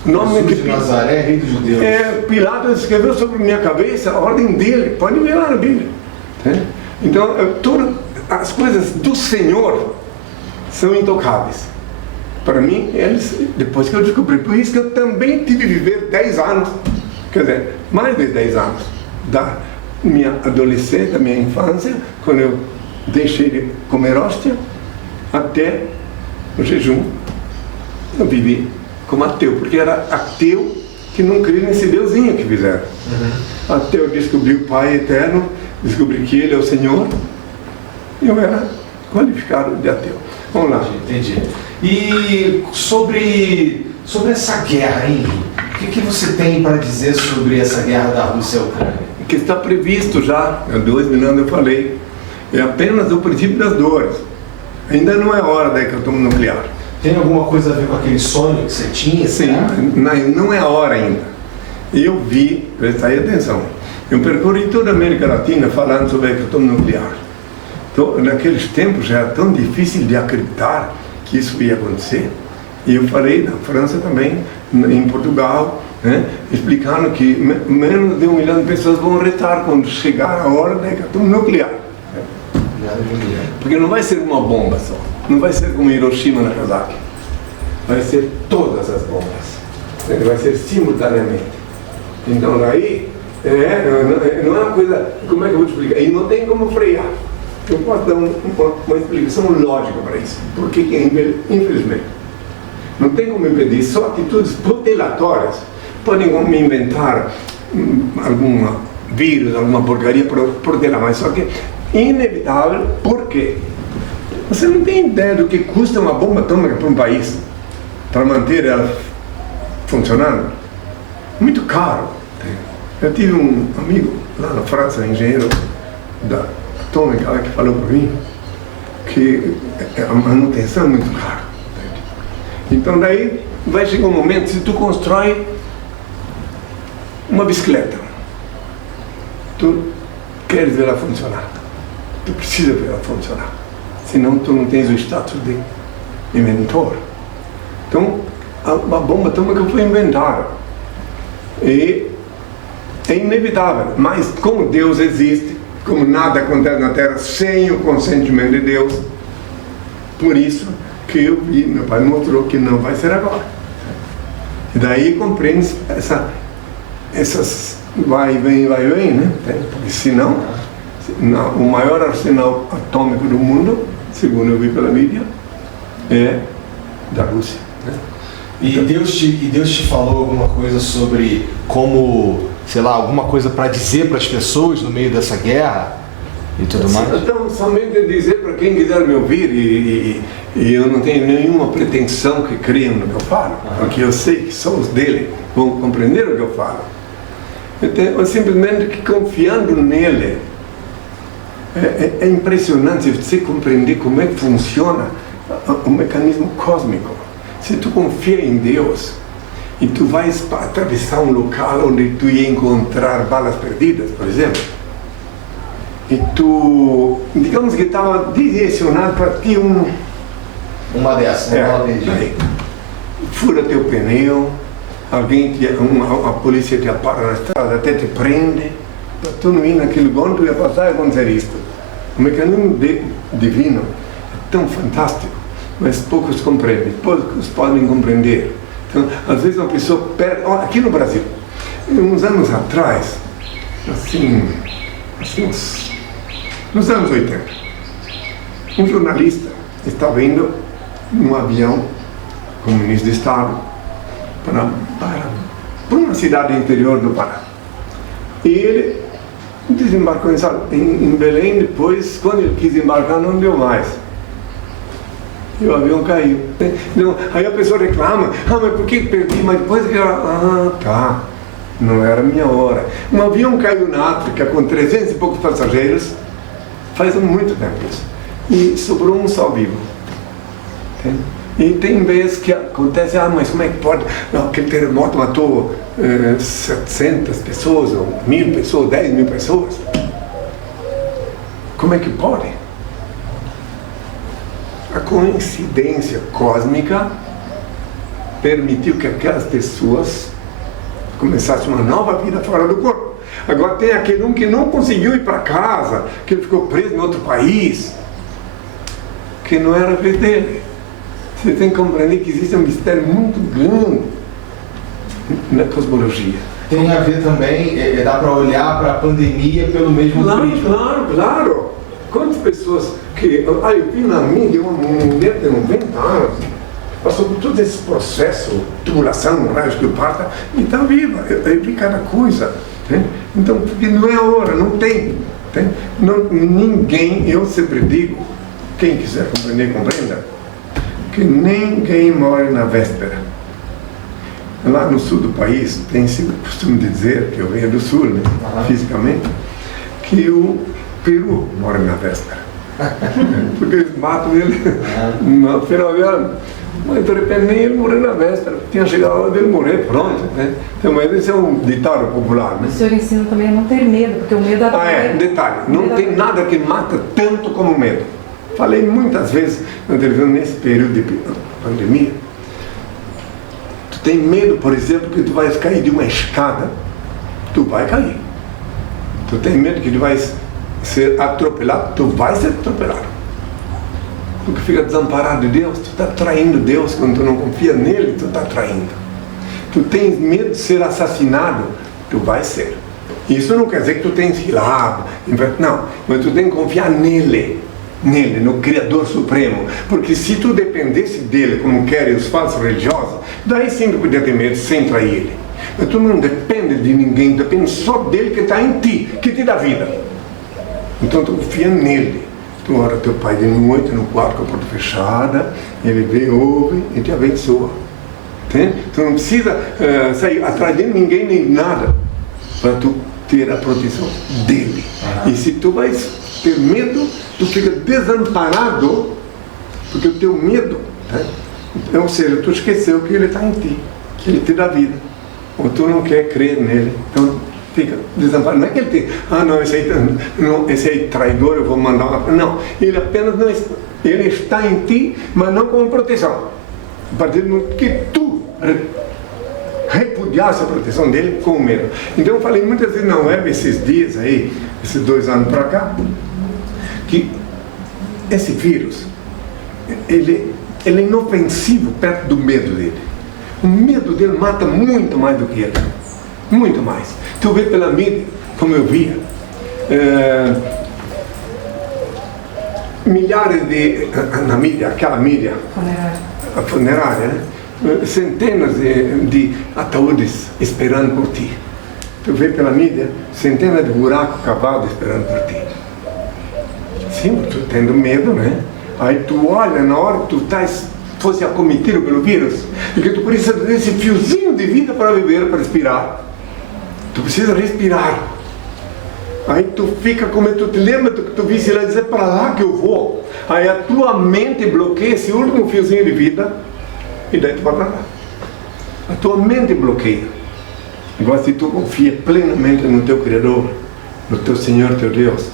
O nome Jesus de Nazaré, rei dos judeus. Pilatos escreveu sobre minha cabeça a ordem dele. Pode ver lá na Bíblia. Então, todas as coisas do Senhor são intocáveis. Para mim, eles, depois que eu descobri, por isso que eu também tive que viver 10 anos, quer dizer, mais de 10 anos, da minha adolescência, da minha infância, quando eu deixei de comer hóstia, até o jejum. Eu vivi como ateu, porque era ateu que não cria nesse Deusinho que fizeram. Até eu descobri o Pai Eterno, descobri que Ele é o Senhor, e eu era qualificado de ateu. Vamos lá. Entendi. E sobre essa guerra, hein? O que você tem para dizer sobre essa guerra da Rússia e Ucrânia? Que está previsto já, há 2 mil anos eu falei, é apenas o princípio das dores. Ainda não é hora da hecatombe nuclear. Tem alguma coisa a ver com aquele sonho que você tinha? Sim, não é a hora ainda. Eu vi, prestai atenção, eu percorri toda a América Latina falando sobre a hecatombe nuclear. Então, naqueles tempos já era tão difícil de acreditar que isso ia acontecer. E eu falei na França também, em Portugal, explicando que menos de 1 milhão de pessoas vão restar quando chegar a hora da hecatombe nuclear. Porque não vai ser uma bomba só. Não vai ser como Hiroshima e Nagasaki. Vai ser todas as bombas. Vai ser simultaneamente. Então daí, não é uma coisa, como é que eu vou te explicar? E não tem como frear. Eu posso dar uma explicação lógica para isso. Porque, infelizmente, não tem como impedir. Só atitudes protelatórias podem me inventar algum vírus, alguma porcaria protelar. Mas só que inevitável, por quê? Você não tem ideia do que custa uma bomba atômica para um país, para manter ela funcionando? Muito caro. Eu tive um amigo lá na França, engenheiro da atômica, que falou para mim que a manutenção é muito cara. Então daí vai chegar um momento, se tu constrói uma bicicleta. Tu queres ver ela funcionar. Tu precisa ver ela funcionar. Senão tu não tens o status de inventor. Então, a bomba atômica foi inventada. E é inevitável. Mas como Deus existe, como nada acontece na Terra sem o consentimento de Deus, por isso que eu vi, meu pai mostrou que não vai ser agora. E daí compreende essas vai e vem, né? Porque senão, o maior arsenal atômico do mundo, segundo eu vi pela mídia, é da Rússia. Né? E Deus te falou alguma coisa sobre como, sei lá, alguma coisa para dizer para as pessoas no meio dessa guerra e tudo mais? Então, somente dizer para quem quiser me ouvir, e eu não tenho nenhuma pretensão que creiam no que eu falo, porque eu sei que só os dele vão compreender o que eu falo. Eu simplesmente que confiando nele, é impressionante você compreender como é que funciona o mecanismo cósmico. Se tu confia em Deus e tu vais atravessar um local onde tu ia encontrar balas perdidas, por exemplo, e tu, digamos que estava direcionado para ti uma dessas, uma bala perdida. Fura teu pneu, a polícia te para na estrada, até te prende, para tu não ir naquele lugar, tu ia passar e acontecer isto. O mecanismo divino é tão fantástico, mas poucos compreendem, poucos podem compreender. Então, às vezes uma pessoa perde, aqui no Brasil, uns anos atrás, nos anos 80, um jornalista estava indo num avião como ministro de Estado para uma cidade interior do Pará. E ele desembarcou em Belém, depois, quando ele quis embarcar, não deu mais. E o avião caiu. Então, aí a pessoa reclama, mas por que perdi? Mas depois não era a minha hora. Um avião caiu na África com 300 e poucos passageiros, faz muito tempo isso. E sobrou um só vivo. Entende? E tem vezes que acontece, mas como é que pode? Aquele terremoto matou 700 pessoas, ou 1.000 pessoas, 10.000 pessoas. Como é que pode? A coincidência cósmica permitiu que aquelas pessoas começassem uma nova vida fora do corpo. Agora tem aquele que não conseguiu ir para casa, que ele ficou preso em outro país, que não era a vez dele. Você tem que compreender que existe um mistério muito grande na cosmologia. Tem a ver também, dá para olhar para a pandemia pelo mesmo prisma. Claro. Quantas pessoas que... eu vi na mídia uma mulher de 90 anos, passou por todo esse processo, tubulação, raios que parta, e está viva. Eu vi cada coisa. Tem? Então, porque não é a hora, não tem. Ninguém, eu sempre digo, quem quiser compreender, compreenda, que ninguém morre na véspera. Lá no sul do país, tem sido costume de dizer, que eu venho do sul, né, fisicamente, que o Peru morre na véspera. Porque eles matam ele no final de ano. Mas de repente nem ele morreu na véspera. Tinha chegado a hora dele morrer, pronto. Né? Então, mas esse é um ditado popular. Né? O senhor ensina também a não ter medo, porque o medo atrai. Detalhe, não tem nada que mata tanto como o medo. Falei muitas vezes na televisão nesse período de pandemia. Tu tem medo, por exemplo, que tu vais cair de uma escada, tu vai cair. Tu tem medo que tu vais ser atropelado, tu vai ser atropelado. Porque fica desamparado de Deus, tu está traindo Deus quando tu não confia nele, tu está traindo. Tu tens medo de ser assassinado, tu vai ser. Isso não quer dizer que tu tens que ir lá, não, mas tu tem que confiar nele, no Criador Supremo, porque se tu dependesse dele, como querem os falsos religiosos, daí sim tu podia ter medo sem trair ele. Mas tu não depende de ninguém, depende só dele que está em ti, que te dá vida. Então tu confia nele. Tu ora teu pai de noite no quarto com a porta fechada, ele vê, ouve e te abençoa. Entende? Tu não precisa sair atrás de ninguém nem nada para tu ter a proteção dele. E se tu vais ter medo, tu fica desamparado, porque o teu medo, ou seja, tu esqueceu que ele está em ti, que ele te dá vida. ou tu não quer crer nele. Então fica desamparado. Não é que ele tem, esse aí traidor, eu vou mandar uma... Não, ele apenas não está, ele está em ti, mas não como proteção. A partir do momento que tu repudiasse a proteção dele com medo. Então eu falei muitas vezes na web esses dias aí, esses 2 anos para cá, que esse vírus, ele é inofensivo perto do medo dele. O medo dele mata muito mais do que ele. Muito mais. Tu vê pela mídia, como eu via, milhares de... Na mídia, aquela mídia... A funerária, né? Centenas de ataúdes esperando por ti. Tu vê pela mídia, centenas de buracos cavados esperando por ti. Sim, tu tendo medo, né? Aí tu olha, na hora que tu fosse acometido pelo vírus, porque tu precisa desse fiozinho de vida para viver, para respirar. Tu precisa respirar. Aí tu fica como tu te lembra que tu visse lá dizer, para lá que eu vou. Aí a tua mente bloqueia esse último fiozinho de vida e daí tu vai para lá. A tua mente bloqueia. Agora se tu confia plenamente no teu Criador, no teu Senhor, teu Deus,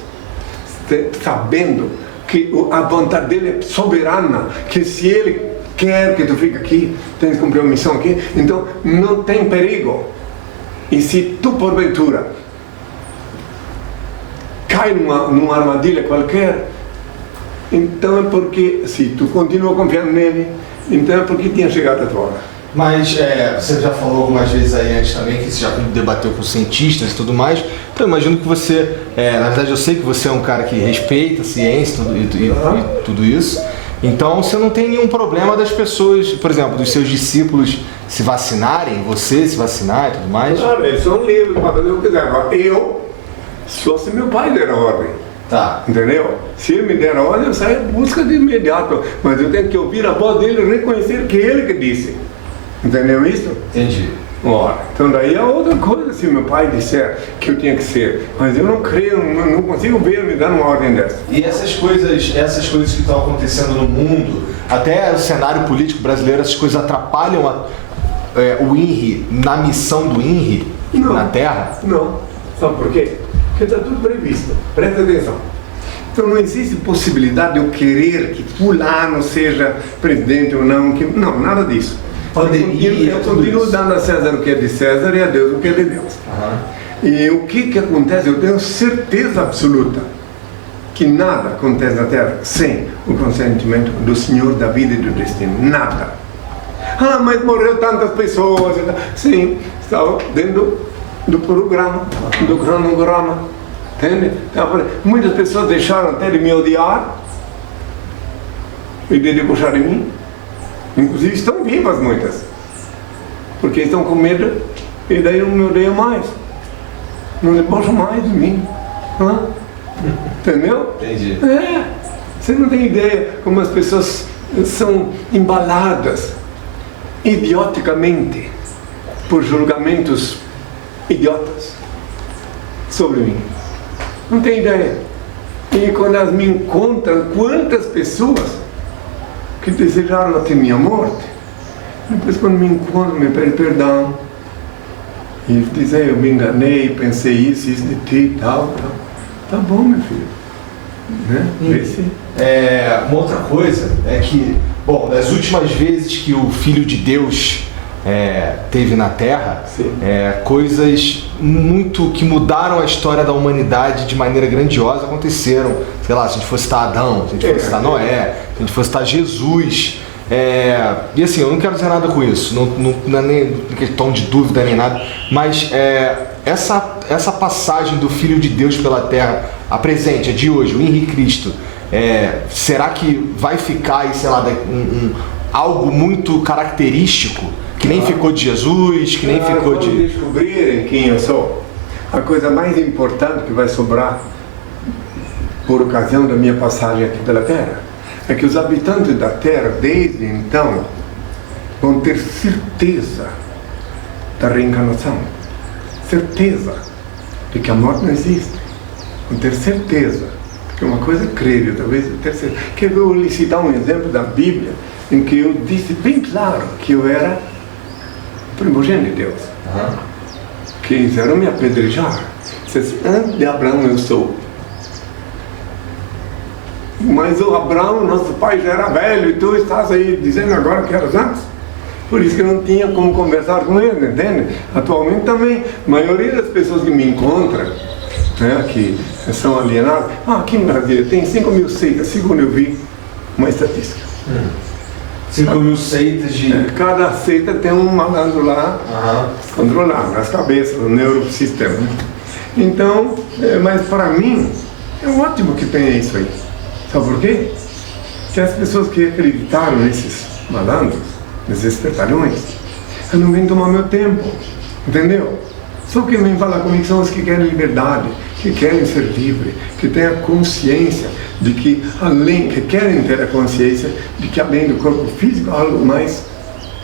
sabendo que a vontade dele é soberana, que se ele quer que tu fique aqui, tens que cumprir uma missão aqui, então não tem perigo. E se tu porventura cai numa armadilha qualquer, então é porque, se tu continua confiando nele, então é porque tinha chegado a tua hora. Mas você já falou algumas vezes aí antes também que você já debateu com cientistas e tudo mais, então eu imagino que você, na verdade eu sei que você é um cara que respeita a ciência e tudo isso, então você não tem nenhum problema das pessoas, por exemplo, dos seus discípulos se vacinarem, você se vacinar e tudo mais? Claro, eles são livres para fazer o que quiser. Agora, eu, só se meu pai der a ordem. Tá. Entendeu? Se ele me der a ordem, eu saio em busca de imediato. Mas eu tenho que ouvir a voz dele e reconhecer que ele que disse. Entendeu isso? Entendi. Ora, então daí é outra coisa se meu pai disser que eu tinha que ser. Mas eu não creio, não consigo ver me dando uma ordem dessa. E essas coisas que estão acontecendo no mundo, até o cenário político brasileiro, essas coisas atrapalham o INRI na missão do INRI na Terra? Não. Sabe por quê? Porque está tudo previsto. Presta atenção. Então não existe possibilidade de eu querer que fulano seja presidente ou não. Não, nada disso. Eu continuo dando a César o que é de César e a Deus o que é de Deus. E o que acontece? Eu tenho certeza absoluta que nada acontece na Terra sem o consentimento do Senhor da vida e do destino. Nada. Ah, mas morreu tantas pessoas. Sim, estava dentro do programa, do cronograma. Entende? Muitas pessoas deixaram até de me odiar e de debochar de mim. Inclusive estão vivas muitas, porque estão com medo e daí não me odeiam mais, não debocham mais de mim. Entendeu? Entendi. Você não tem ideia como as pessoas são embaladas idioticamente por julgamentos idiotas sobre mim. Não tem ideia. E quando elas me encontram, quantas pessoas que desejaram até minha morte, depois quando me encontram me pedem perdão e dizem, eu me enganei, pensei isso de ti e tal. Tá bom, meu filho, né? Uma outra coisa é que, bom, das últimas vezes que o Filho de Deus teve na Terra, coisas muito que mudaram a história da humanidade de maneira grandiosa aconteceram. Sei lá, se a gente fosse citar Adão, se a gente fosse citar Noé, se a gente fosse citar Jesus. E assim, eu não quero dizer nada com isso, não é nem questão de dúvida nem nada, mas essa passagem do Filho de Deus pela Terra, a presente, a de hoje, o Henrique Cristo, será que vai ficar aí, sei lá, algo muito característico? Que nem ficou de Jesus, que nem ficou de... Quando descobrirem quem eu sou, a coisa mais importante que vai sobrar por ocasião da minha passagem aqui pela Terra é que os habitantes da Terra, desde então, vão ter certeza da reencarnação, certeza de que a morte não existe, vão ter certeza, porque uma coisa é crer, talvez ter certeza. Quer ver eu lhe citar um exemplo da Bíblia em que eu disse bem claro que eu era primogênito de Deus. Quiseram me apedrejar. Antes de Abraão eu sou. Mas o Abraão, nosso pai, já era velho, e tu estás aí dizendo agora que eras antes. Por isso que eu não tinha como conversar com ele, entende? Atualmente também, a maioria das pessoas que me encontram, né, que são alienadas, aqui no Brasil tem 5.000 seitas, segundo eu vi uma estatística. 5.000 seitas de... Cada seita tem um malandro lá, controlado, nas cabeças, no neurosistema. Então, mas para mim, é ótimo que tenha isso aí. Sabe por quê? Que as pessoas que acreditaram nesses malandros, nesses espertalhões, não vêm tomar meu tempo, entendeu? Só que vem falar comigo são os que querem liberdade, que querem ser livres, que têm a consciência de que além, que querem ter a consciência de que além do corpo físico algo mais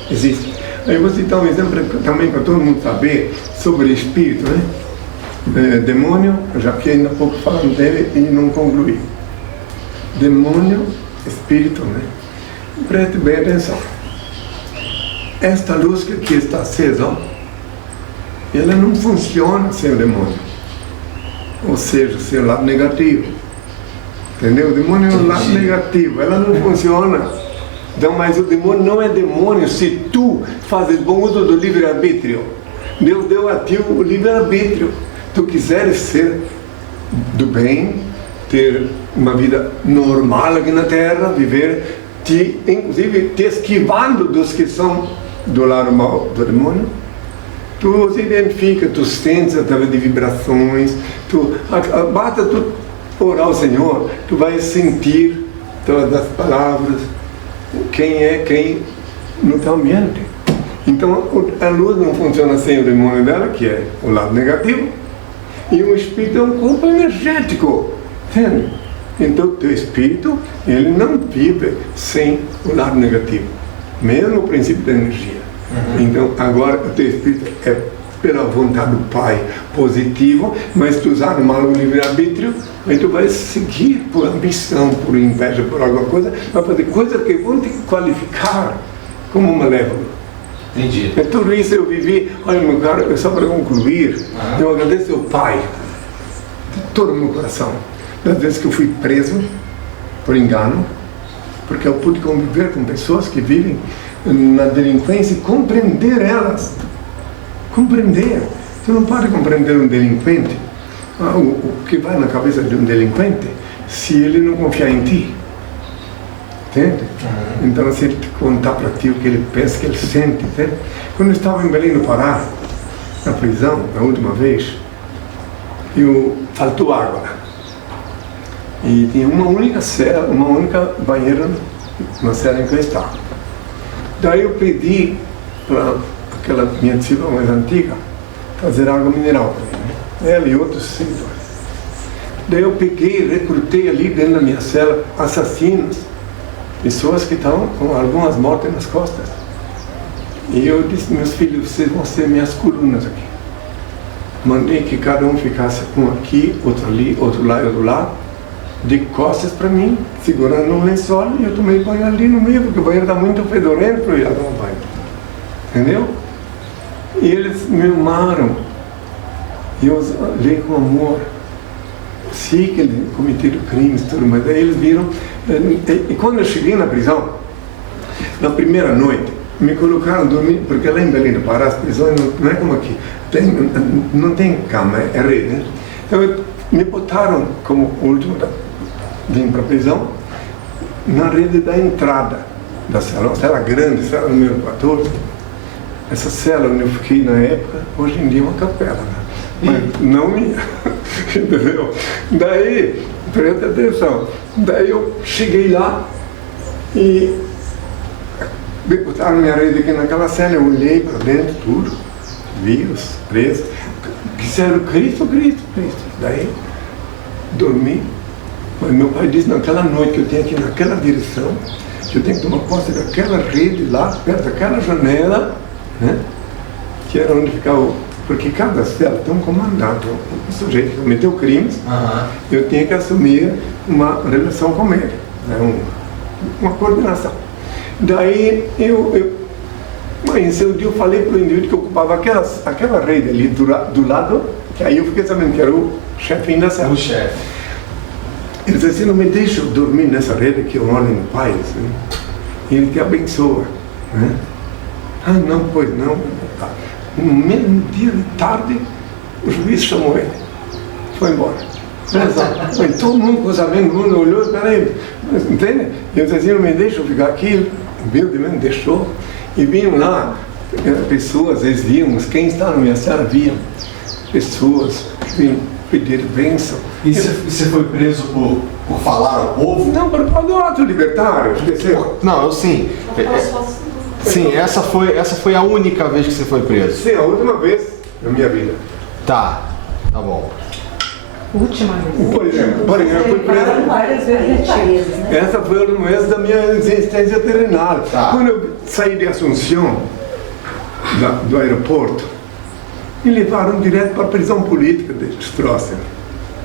existe. Aí eu vou citar um exemplo também para todo mundo saber sobre espírito, né? Demônio, já que ainda há pouco falando dele e não concluí. Demônio, espírito, né? Preste bem atenção. Esta luz que aqui está acesa, ó, ela não funciona sem o demônio. Ou seja, sem o lado negativo. Entendeu? O demônio é um lado negativo, ela não funciona. Então, mas o demônio não é demônio se tu fazes bom uso do livre-arbítrio. Deus deu a ti o livre-arbítrio. Tu quiseres ser do bem, ter uma vida normal aqui na Terra, viver, inclusive te esquivando dos que são do lado mal do demônio, tu se identifica, tu sentes através de vibrações, basta tu orar ao Senhor, tu vais sentir todas as palavras, quem é quem no teu ambiente. Então a luz não funciona sem o demônio dela, que é o lado negativo, e o espírito é um corpo energético, entende? Então o teu espírito, ele não vive sem o lado negativo, mesmo o princípio da energia. Então agora o teu espírito é pela vontade do Pai positivo, mas tu usar mal o livre-arbítrio, aí tu vai seguir por ambição, por inveja, por alguma coisa, vai fazer coisas que vão te qualificar como malévolo. Entendi. É tudo isso eu vivi. Olha, meu caro, só para concluir, eu agradeço ao Pai de todo o meu coração, das vezes que eu fui preso por engano, porque eu pude conviver com pessoas que vivem na delinquência e compreender elas. Compreender. Você não pode compreender um delinquente, o que vai na cabeça de um delinquente, se ele não confiar em ti. Entende? Então, se ele contar para ti o que ele pensa, o que ele sente. Entende? Quando eu estava em Belém do Pará, na prisão, a última vez, faltou água. E tinha uma única cela, uma única banheira na cela em que eu estava. Daí eu pedi para aquela minha discípula mais antiga fazer água mineral para mim, né? Ela e outros seguidores. Daí eu peguei, recrutei ali dentro da minha cela assassinos, pessoas que estavam com algumas mortes nas costas. E eu disse, meus filhos, vocês vão ser minhas colunas aqui. Mandei que cada um ficasse um aqui, outro ali, outro lá e outro lá, de costas para mim, segurando um lençol, e eu tomei banho ali no meio, porque o banheiro está muito fedorento para eu ir lá tomar banho. Entendeu? E eles me amaram. E eu olhei com amor. Sei que eles cometeram crimes, tudo, mas daí eles viram. E quando eu cheguei na prisão, na primeira noite, me colocaram a dormir, porque lá em Belém do Pará, as prisões não é como aqui, não tem cama, é rede, né? Então me botaram como último, vim para a prisão, na rede da entrada da cela, uma cela grande, cela número 14. Essa cela onde eu fiquei na época, hoje em dia é uma capela, né? Mas não minha, entendeu? Daí, presta atenção, daí eu cheguei lá e botaram minha rede aqui naquela cela, eu olhei para dentro, tudo, vi os presos, disseram Cristo, Cristo, Cristo. Daí, dormi, mas meu pai disse naquela noite que eu tinha que ir naquela direção, que eu tenho que tomar posse daquela rede lá, perto daquela janela, né? Que era onde ficava, porque cada cela tem um comandante, um sujeito que cometeu crimes, eu tinha que assumir uma relação com ele, né? Uma coordenação. Daí eu Mas esse dia eu falei para o indivíduo que ocupava aquela rede ali do lado, que aí eu fiquei sabendo que era o chefinho da cela. O chefe. Ele disse assim, não me deixa dormir nessa rede que eu oro no Pai, assim. E ele te abençoa, né? Ah, não, pois não. No mesmo dia de tarde, o juiz chamou ele. Foi embora. Mas todo mundo sabendo, todo mundo olhou, peraí, entende? E eu disse assim, não me deixa ficar aqui. Humildemente deixou. E vinham lá pessoas, eles viam, quem está na minha sala viam pessoas que vinham pedir bênção. E você foi preso por falar ao povo? Não, por causa do ato libertário, esqueceu? Não, eu sim. Sim, essa foi a única vez que você foi preso. Sim, a última vez na minha vida. Tá bom. Última vez. Por exemplo, eu fui preso várias vezes, né? Essa foi o mês da minha existência terrenal. Quando eu saí de Assunção, do aeroporto, me levaram direto para a prisão política de Stroessner.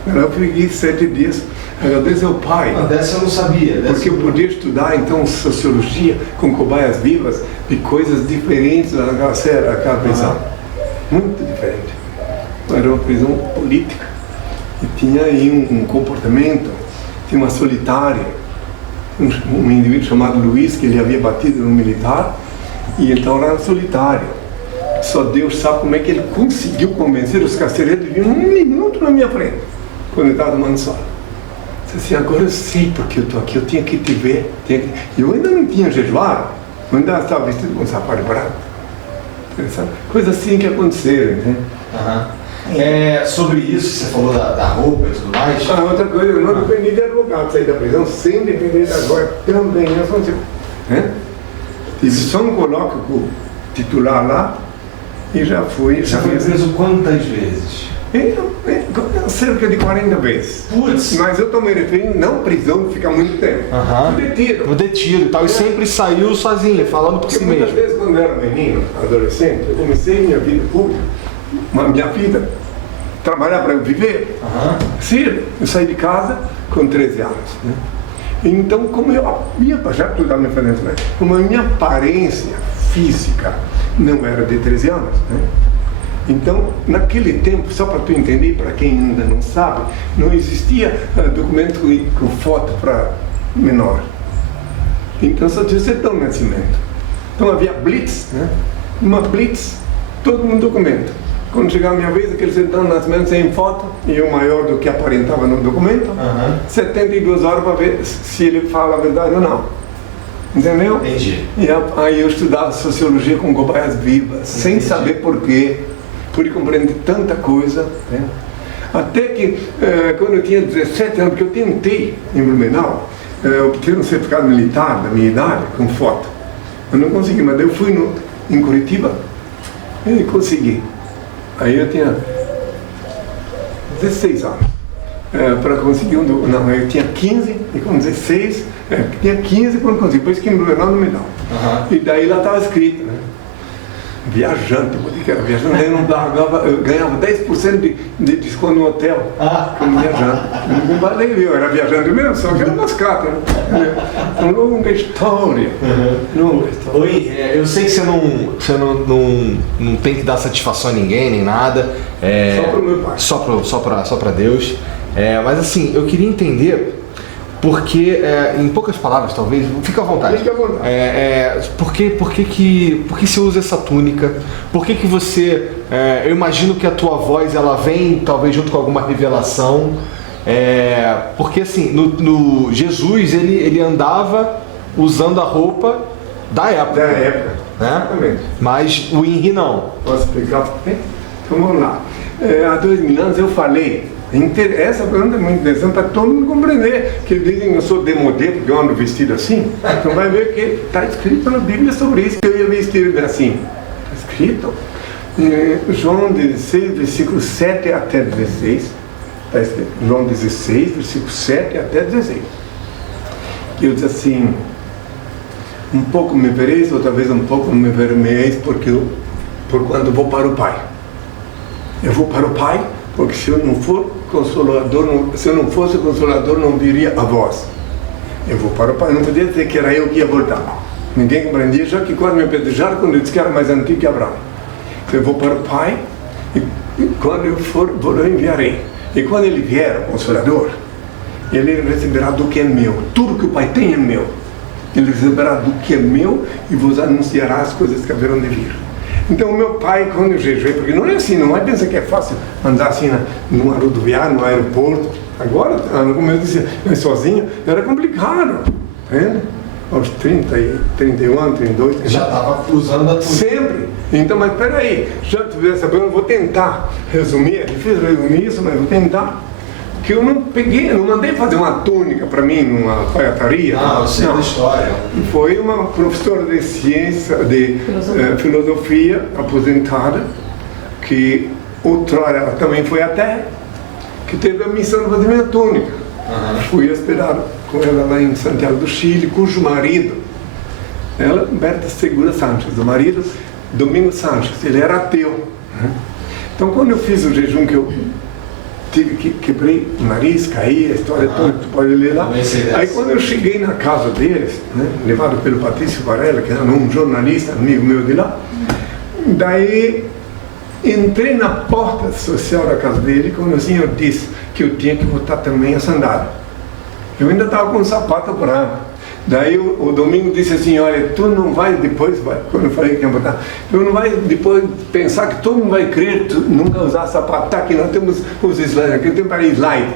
Eu fiquei 7 dias. Agradeço ao Pai. Dessa eu não sabia. Porque eu podia estudar então sociologia com cobaias vivas de coisas diferentes daquela prisão. Muito diferente. Era uma prisão política. E tinha aí um comportamento, tinha uma solitária, um indivíduo chamado Luiz, que ele havia batido no militar, e então era solitário. Só Deus sabe como é que ele conseguiu convencer os carcereiros de vir 1 minuto na minha frente, quando eu estava tomando sol. Disse assim, agora eu sei porque eu estou aqui, eu tinha que te ver. Eu ainda não tinha jejuado, eu ainda estava vestido com um sapato branco. Coisas assim que aconteceram, entende? Sobre isso, você falou da roupa e tudo mais. Outra coisa, eu não dependi de advogado, saí da prisão sem depender de advogado, também aconteceu. Tive só um colóquio com o titular lá e já fui. Você foi preso quantas vezes? Cerca de 40 vezes. Putz! Mas eu estou me referindo não prisão de ficar muito tempo. No detiro e tal. E sempre saiu sozinho, falando por si mesmo. Muitas vezes, quando eu era menino, adolescente, eu comecei minha vida pública, minha vida, trabalhar para eu viver. Sim, eu saí de casa com 13 anos. Né? Então, como eu já estudava me fazendo, né? Como a minha aparência física não era de 13 anos, né? Então, naquele tempo, só para tu entender, para quem ainda não sabe, não existia documento com foto para menor. Então, só tinha certidão de nascimento. Então, havia blitz, né? Uma blitz, todo um documento. Quando chegava a minha vez, aquele certidão de nascimento sem foto, e o maior do que aparentava no documento, 72 horas para ver se ele fala a verdade ou não. Entendeu? Entendi. E aí eu estudava sociologia com cobaias vivas, sem saber porquê. Pude compreender tanta coisa, né? Até que quando eu tinha 17 anos, porque eu tentei em Blumenau obter um certificado militar da minha idade com foto, eu não consegui, mas eu fui em Curitiba e consegui. Aí eu tinha 16 anos para conseguir não, eu tinha 15 e com 16 tinha 15 quando consegui, depois que em Blumenau não me dá. E daí lá estava escrito, né? Viajante, porque era viajante, eu ganhava 10% de desconto no hotel como viajante. Eu falei, eu era viajante mesmo, só que era umas cartas, né? Uma longa história. Longa história. Oi, eu sei que você não tem que dar satisfação a ninguém, nem nada. Só para o meu pai. Só para Deus. Mas assim, eu queria entender. Porque, em poucas palavras, talvez, fica à vontade. Fica à vontade. Por que você usa essa túnica? Por que você... eu imagino que a tua voz, ela vem, talvez, junto com alguma revelação. Porque, assim, no Jesus, ele andava usando a roupa da época. Da época, né? Exatamente. Mas o Henri não. Posso explicar? Então, vamos lá. Há 2000 anos eu falei... Essa pergunta é muito interessante para todo mundo compreender. Que dizem que eu sou demodé porque eu ando vestido assim. Então vai ver que está escrito na Bíblia sobre isso, que eu ia vestir assim. Está escrito João 16, versículo 7 até 16. Está escrito João 16, versículo 7 até 16. Que eu diz assim: um pouco me vereis, outra vez um pouco me vermeis, porquanto vou para o Pai. Eu vou para o Pai, porque se eu não for consolador, se eu não fosse consolador, não viria a vós. Eu vou para o Pai, não podia dizer que era eu que ia voltar. Ninguém compreendia, já que quando me apedrejaram, quando eu disse que era mais antigo que Abraão. Então eu vou para o Pai, e quando eu for, eu enviarei. E quando ele vier, o Consolador, ele receberá do que é meu. Tudo que o Pai tem é meu. Ele receberá do que é meu e vos anunciará as coisas que haverão de vir. Então o meu pai, quando eu jejuei, porque não é assim, não vai pensar que é fácil andar assim numa rodoviária, no aeroporto. Agora, como eu disse, sozinho, era complicado. Entende? Aos 30, 31 anos, 32. Já estava usando a túnica. Sempre. Então, mas peraí, já tivesse sabendo, eu vou tentar resumir, é difícil resumir isso, mas eu vou tentar. Que eu não peguei, não mandei fazer uma túnica para mim numa alfaiataria. Eu sei da história. Foi uma professora de ciência, de filosofia aposentada, que outrora ela também foi à Terra, que teve a missão de fazer minha túnica. Fui hospedado com ela lá em Santiago do Chile, cujo marido, ela, Berta Segura Sanches, o marido, Domingo Sanches, ele era ateu. Então quando eu fiz o jejum que eu quebrei o nariz, caí, a história toda, tu pode ler lá. Aí quando eu cheguei na casa deles, levado pelo Patrício Varela, que era um jornalista, amigo meu de lá, daí entrei na porta social da casa dele, quando o senhor disse que eu tinha que botar também a sandália. Eu ainda estava com um sapato branco. Daí o Domingo disse assim, olha, tu não vai depois, quando eu falei que ia botar, tu não vai depois pensar que todo mundo vai crer, tu nunca usar sapato. Tá, aqui nós temos os slides, aqui tem para slide,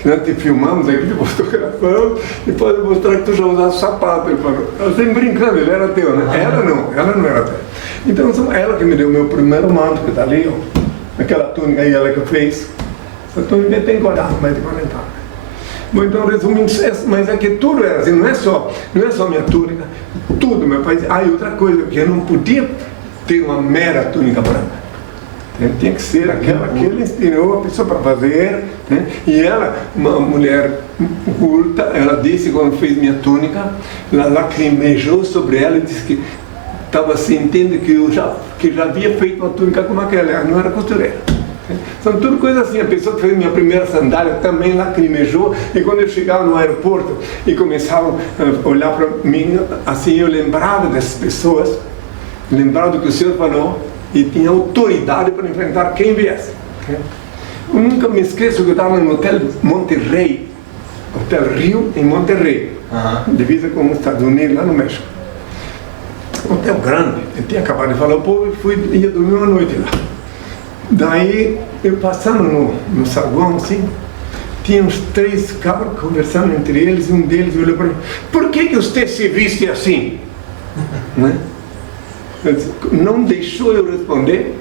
que nós te filmamos aqui, te fotografamos, depois eu mostrar que tu já usava sapato. Ele falou, eu sempre brincando, ele era ateu, né? Ela não era ateu. Então ela que me deu o meu primeiro manto, que está ali, ó, aquela túnica aí, ela que fez. Essa túnica tem coragem, mais de 40 anos. Bom, então, resumindo, mas é que tudo era assim, não é só minha túnica, tudo, meu pai. E outra coisa, que eu não podia ter uma mera túnica branca. Tinha que ser aquela que ele inspirou a pessoa para fazer. Né? E ela, uma mulher culta, ela disse, quando fez minha túnica, ela lacrimejou sobre ela e disse que estava sentindo que já havia feito uma túnica como aquela, ela não era costureira. São tudo coisas assim. A pessoa que fez minha primeira sandália também lacrimejou, e quando eu chegava no aeroporto e começavam a olhar para mim, assim, eu lembrava dessas pessoas, lembrava do que o Senhor falou e tinha autoridade para enfrentar quem viesse. Eu nunca me esqueço que eu estava no Hotel Monterrey, Hotel Rio em Monterrey, divisa com os Estados Unidos, lá no México. Um hotel grande. Eu tinha acabado de falar ao povo e ia dormir uma noite lá. Daí, eu passando no saguão, assim, tinha uns 3 cabras conversando entre eles, e um deles olhou para mim, por que você se veste assim? Né? Não deixou eu responder,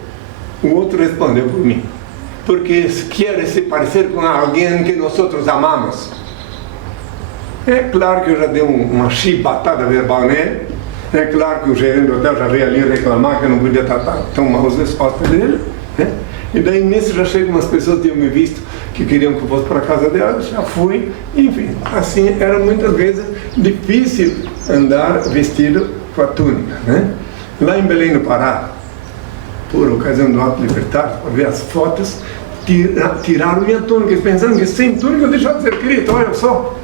o outro respondeu por mim, porque quer se parecer com alguém que nós outros amamos. É claro que eu já dei uma chibatada verbal nele, é claro que o gerente do hotel já veio ali reclamar que eu não podia tratar tão mal os hóspedes dele. E daí nisso já chegam umas pessoas que tinham me visto que queriam que eu fosse para a casa delas, já fui, enfim, assim era muitas vezes difícil andar vestido com a túnica, né? Lá em Belém do Pará, por ocasião do ato libertário, para ver as fotos, tiraram minha túnica, pensando que sem túnica eu deixava de ser Cristo, olha só.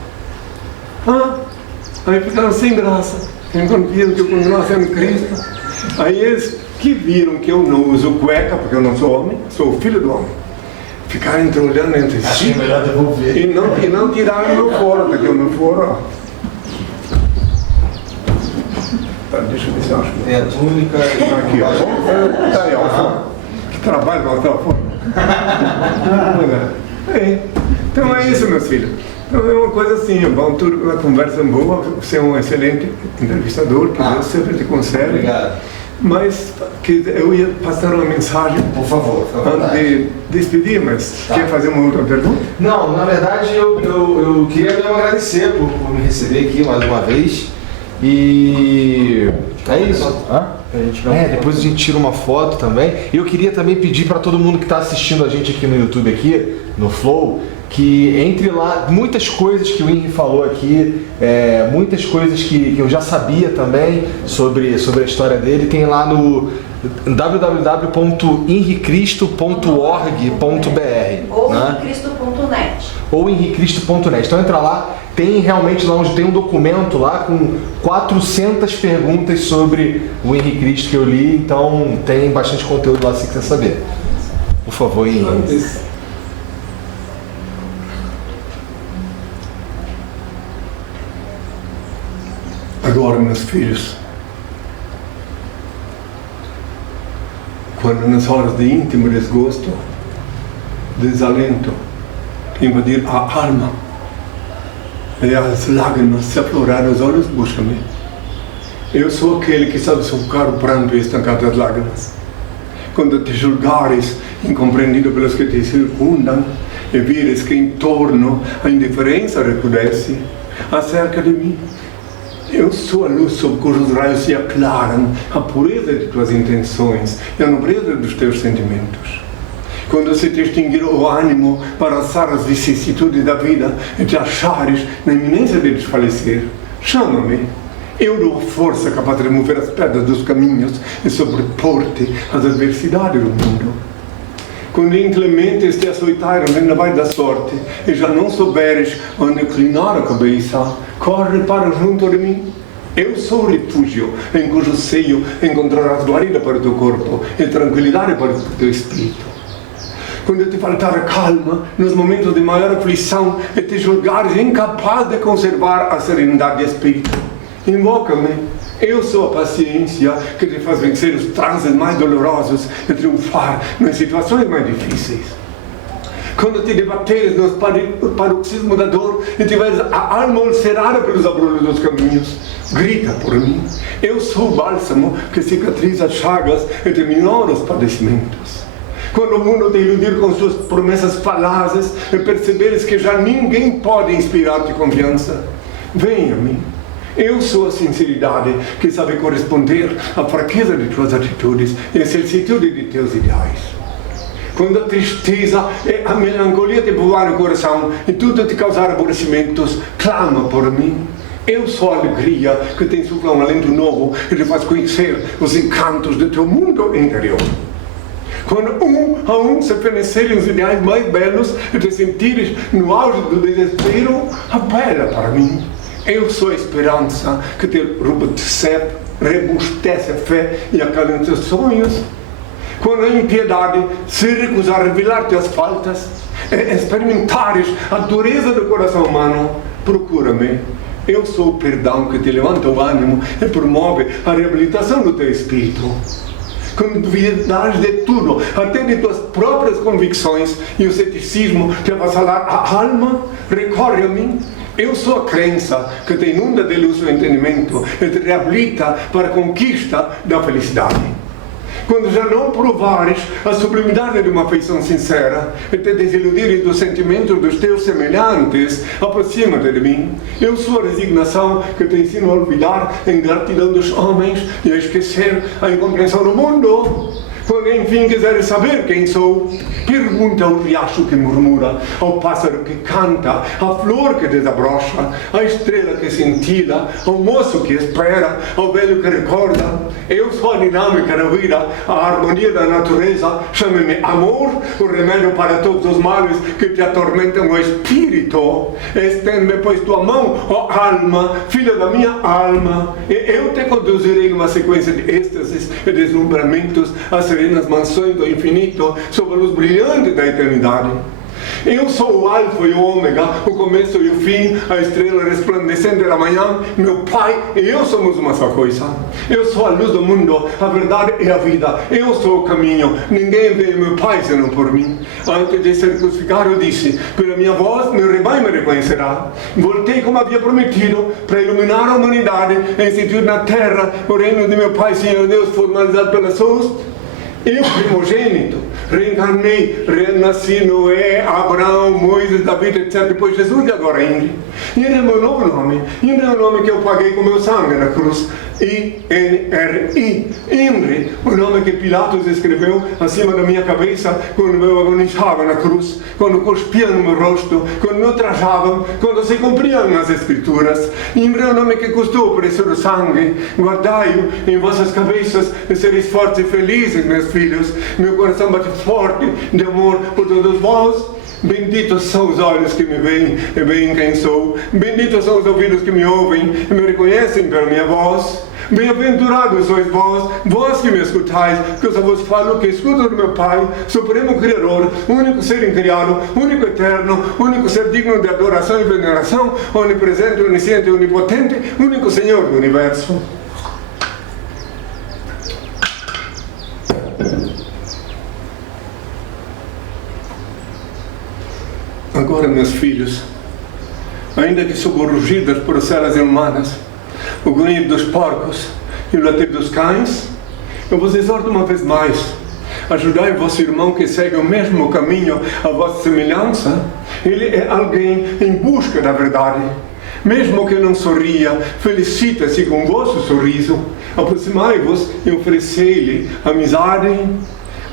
Aí ficaram sem graça, quando viram que eu continuava sendo Cristo, aí eles que viram que eu não uso cueca, porque eu não sou homem, sou o filho do homem, ficaram olhando entre si. Acho melhor devolver. E não tiraram meu foro, porque o meu foro, ó. Tá, deixa eu ver se eu acho. É a túnica. Aqui, ó. Tá aí, ó. Que trabalho para mostrar o foro. Então é isso, meus filhos. Então é uma coisa assim, vão tudo, uma conversa boa, você é um excelente entrevistador, que Deus sempre te concede. Obrigado. Mas que eu ia passar uma mensagem, por favor, antes de despedir, mas quer fazer uma outra pergunta? Não, na verdade eu queria mesmo agradecer por me receber aqui mais uma vez. E é isso. Depois a gente tira uma foto também. E eu queria também pedir para todo mundo que está assistindo a gente aqui no YouTube, aqui no Flow, que entre lá, muitas coisas que o Henry falou aqui, muitas coisas que eu já sabia também sobre a história dele, tem lá www.henricristo.org.br Ou né? henricristo.net. Ou henricristo.net. Então entra lá, tem realmente lá onde tem um documento lá com 400 perguntas sobre o Henri Cristo que eu li, então tem bastante conteúdo lá se quiser saber. Por favor, Henri. Agora, meus filhos, quando nas horas de íntimo desgosto, desalento, invadir a alma e as lágrimas se aflorar nos olhos, busca-me. Eu sou aquele que sabe sufocar o pranto e estancar as lágrimas. Quando te julgares incompreendido pelos que te circundam e vires que em torno a indiferença recrudesce, acerca de mim. Eu sou a luz sob cujos raios se aclaram a pureza de tuas intenções e a nobreza dos teus sentimentos. Quando se te extinguir o ânimo para alçar as vicissitudes da vida e te achares na iminência de desfalecer, chama-me. Eu dou força capaz de remover as pedras dos caminhos e sobrepor-te às adversidades do mundo. Quando inclementes te açoitaram na vai da sorte e já não souberes onde inclinar a cabeça, corre para junto de mim. Eu sou o refúgio em cujo seio encontrarás guarida para o teu corpo e tranquilidade para o teu espírito. Quando te faltar a calma nos momentos de maior aflição e te julgares incapaz de conservar a serenidade de espírito, invoca-me. Eu sou a paciência que te faz vencer os transes mais dolorosos e triunfar nas situações mais difíceis. Quando te debateres nos paroxismos da dor e tiveres a alma ulcerada pelos abrolhos dos caminhos, grita por mim. Eu sou o bálsamo que cicatriza as chagas e te minora os padecimentos. Quando o mundo te iludir com suas promessas falazes e perceberes que já ninguém pode inspirar-te confiança, venha a mim. Eu sou a sinceridade que sabe corresponder à fraqueza de tuas atitudes e à excelsidade de teus ideais. Quando a tristeza e a melancolia te povoar o coração e tudo te causar aborrecimentos, clama por mim. Eu sou a alegria que te insufla um alento novo e te faz conhecer os encantos do teu mundo interior. Quando um a um se fenecerem os ideais mais belos e te sentires no auge do desespero, apela para mim. Eu sou a esperança que te robustece a fé e acalenta os sonhos. Quando a impiedade se recusar a revelar-te as faltas e experimentares a dureza do coração humano, procura-me. Eu sou o perdão que te levanta o ânimo e promove a reabilitação do teu espírito. Quando duvidares de tudo, até de tuas próprias convicções, e o ceticismo te avassalar a alma, recorre a mim. Eu sou a crença que te inunda de luz o entendimento e te reabilita para a conquista da felicidade. Quando já não provares a sublimidade de uma afeição sincera e te desiludires dos sentimentos dos teus semelhantes, aproxima-te de mim. Eu sou a resignação que te ensino a olvidar a ingratidão dos homens e a esquecer a incompreensão do mundo. Quando enfim quiseres saber quem sou, pergunta ao riacho que murmura, ao pássaro que canta, à flor que desabrocha, à estrela que cintila, ao moço que espera, ao velho que recorda. Eu sou a dinâmica da vida, a harmonia da natureza. Chame-me amor, o remédio para todos os males que te atormentam o espírito. Estende-me, pois, tua mão, ó alma, filha da minha alma, e eu te conduzirei numa sequência de êxtases e deslumbramentos às serenas mansões do infinito, sob a luz brilhante da eternidade. Eu sou o alfa e o ômega, o começo e o fim, a estrela resplandecente da manhã. Meu Pai e eu somos uma só coisa. Eu sou a luz do mundo, a verdade e a vida. Eu sou o caminho. Ninguém vê meu Pai senão por mim. Antes de ser crucificado eu disse, pela minha voz meu rebanho me reconhecerá. Voltei como havia prometido, para iluminar a humanidade e instituir na terra o reino de meu Pai, Senhor Deus, formalizado pelas suas. Eu, primogênito, reencarnei, renasci Noé, Abraão, Moisés, David, etc. Depois Jesus e agora Ingrid. Inri é meu novo nome. Inri é o nome que eu paguei com meu sangue na cruz. I-N-R-I. Inri, o nome que Pilatos escreveu acima da minha cabeça quando eu agonizava na cruz, quando cuspiam no meu rosto, quando me ultrajavam, quando se cumpriam nas escrituras. Inri é o nome que custou o preço do sangue. Guardai-o em vossas cabeças e sereis fortes e felizes, meus filhos. Meu coração bate forte de amor por todos vós. Benditos são os olhos que me veem e veem quem sou. Benditos são os ouvidos que me ouvem e me reconhecem pela minha voz. Bem-aventurados sois vós, vós que me escutais, que eu só vos falo que escuto do meu Pai, Supremo Criador, único ser incriado, único eterno, único ser digno de adoração e veneração, onipresente, onisciente e onipotente, único Senhor do universo. Agora, meus filhos, ainda que sob o rugir das procelas humanas, o grunhir dos porcos e o latir dos cães, eu vos exorto uma vez mais: ajudai vosso irmão que segue o mesmo caminho à vossa semelhança. Ele é alguém em busca da verdade. Mesmo que não sorria, felicita-se com o vosso sorriso. Aproximai-vos e oferecei-lhe amizade.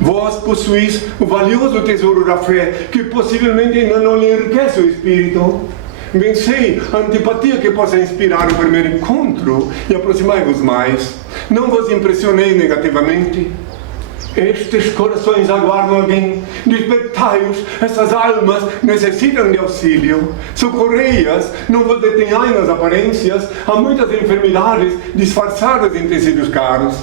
Vós possuís o valioso tesouro da fé, que possivelmente ainda não lhe enriquece o espírito. Vencei a antipatia que possa inspirar o primeiro encontro e aproximai-vos mais. Não vos impressioneis negativamente. Estes corações aguardam alguém. Despertai-os, essas almas necessitam de auxílio. Socorrei-as, não vos detenhai nas aparências. Há muitas enfermidades disfarçadas em tecidos caros.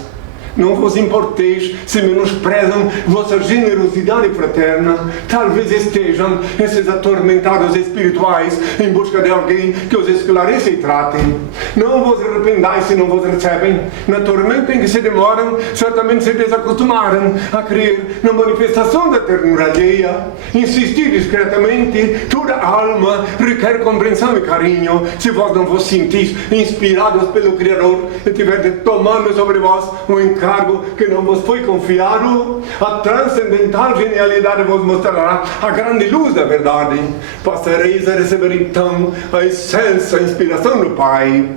Não vos importeis se menosprezam vossa generosidade fraterna. Talvez estejam esses atormentados espirituais em busca de alguém que os esclareça e trate. Não vos arrependais se não vos recebem. Na tormenta em que se demoram, certamente se desacostumaram a crer na manifestação da ternura alheia. Insistir discretamente. Toda alma requer compreensão e carinho. Se vós não vos sentis inspirados pelo Criador e tiverdes tomando sobre vós o encargo que não vos foi confiado, a transcendental genialidade vos mostrará a grande luz da verdade. Passareis a receber então a excelsa inspiração do Pai.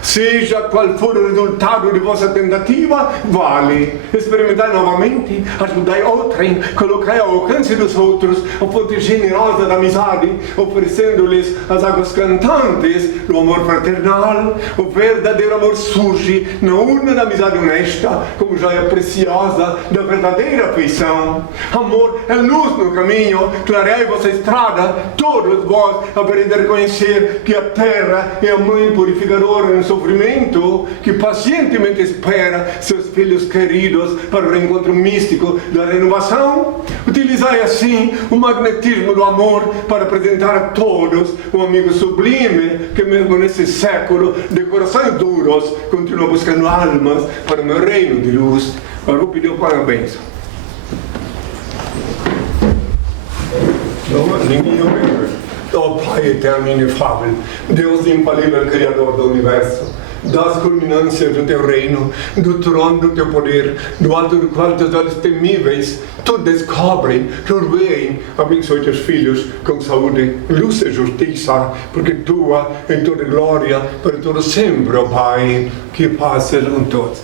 Seja qual for o resultado de vossa tentativa, vale. Experimentai novamente, ajudai outrem, colocai ao alcance dos outros a fonte generosa da amizade, oferecendo-lhes as águas cantantes do amor fraternal. O verdadeiro amor surge na urna da amizade honesta, como joia preciosa da verdadeira afeição. Amor é luz no caminho, clareai vossa estrada, todos vós havereis de reconhecer que a terra é a mãe purificadora no sofrimento, que pacientemente espera seus filhos queridos para o reencontro místico da renovação. Utilizai assim o magnetismo do amor para apresentar a todos um amigo sublime que mesmo nesse século de corações duros continua buscando almas para o meu reino de luz. Agora vou pedir o parabéns. Ó Pai eterno e inefável, Deus infalível, Criador do Universo, das culminâncias do Teu reino, do trono do Teu poder, do alto do qual Teus olhos temíveis tudo descobrem, tudo veem. Abençoe Teus filhos com saúde, luz e justiça, porque Tua em toda glória, para todo sempre, ó Pai, que paz seja com todos.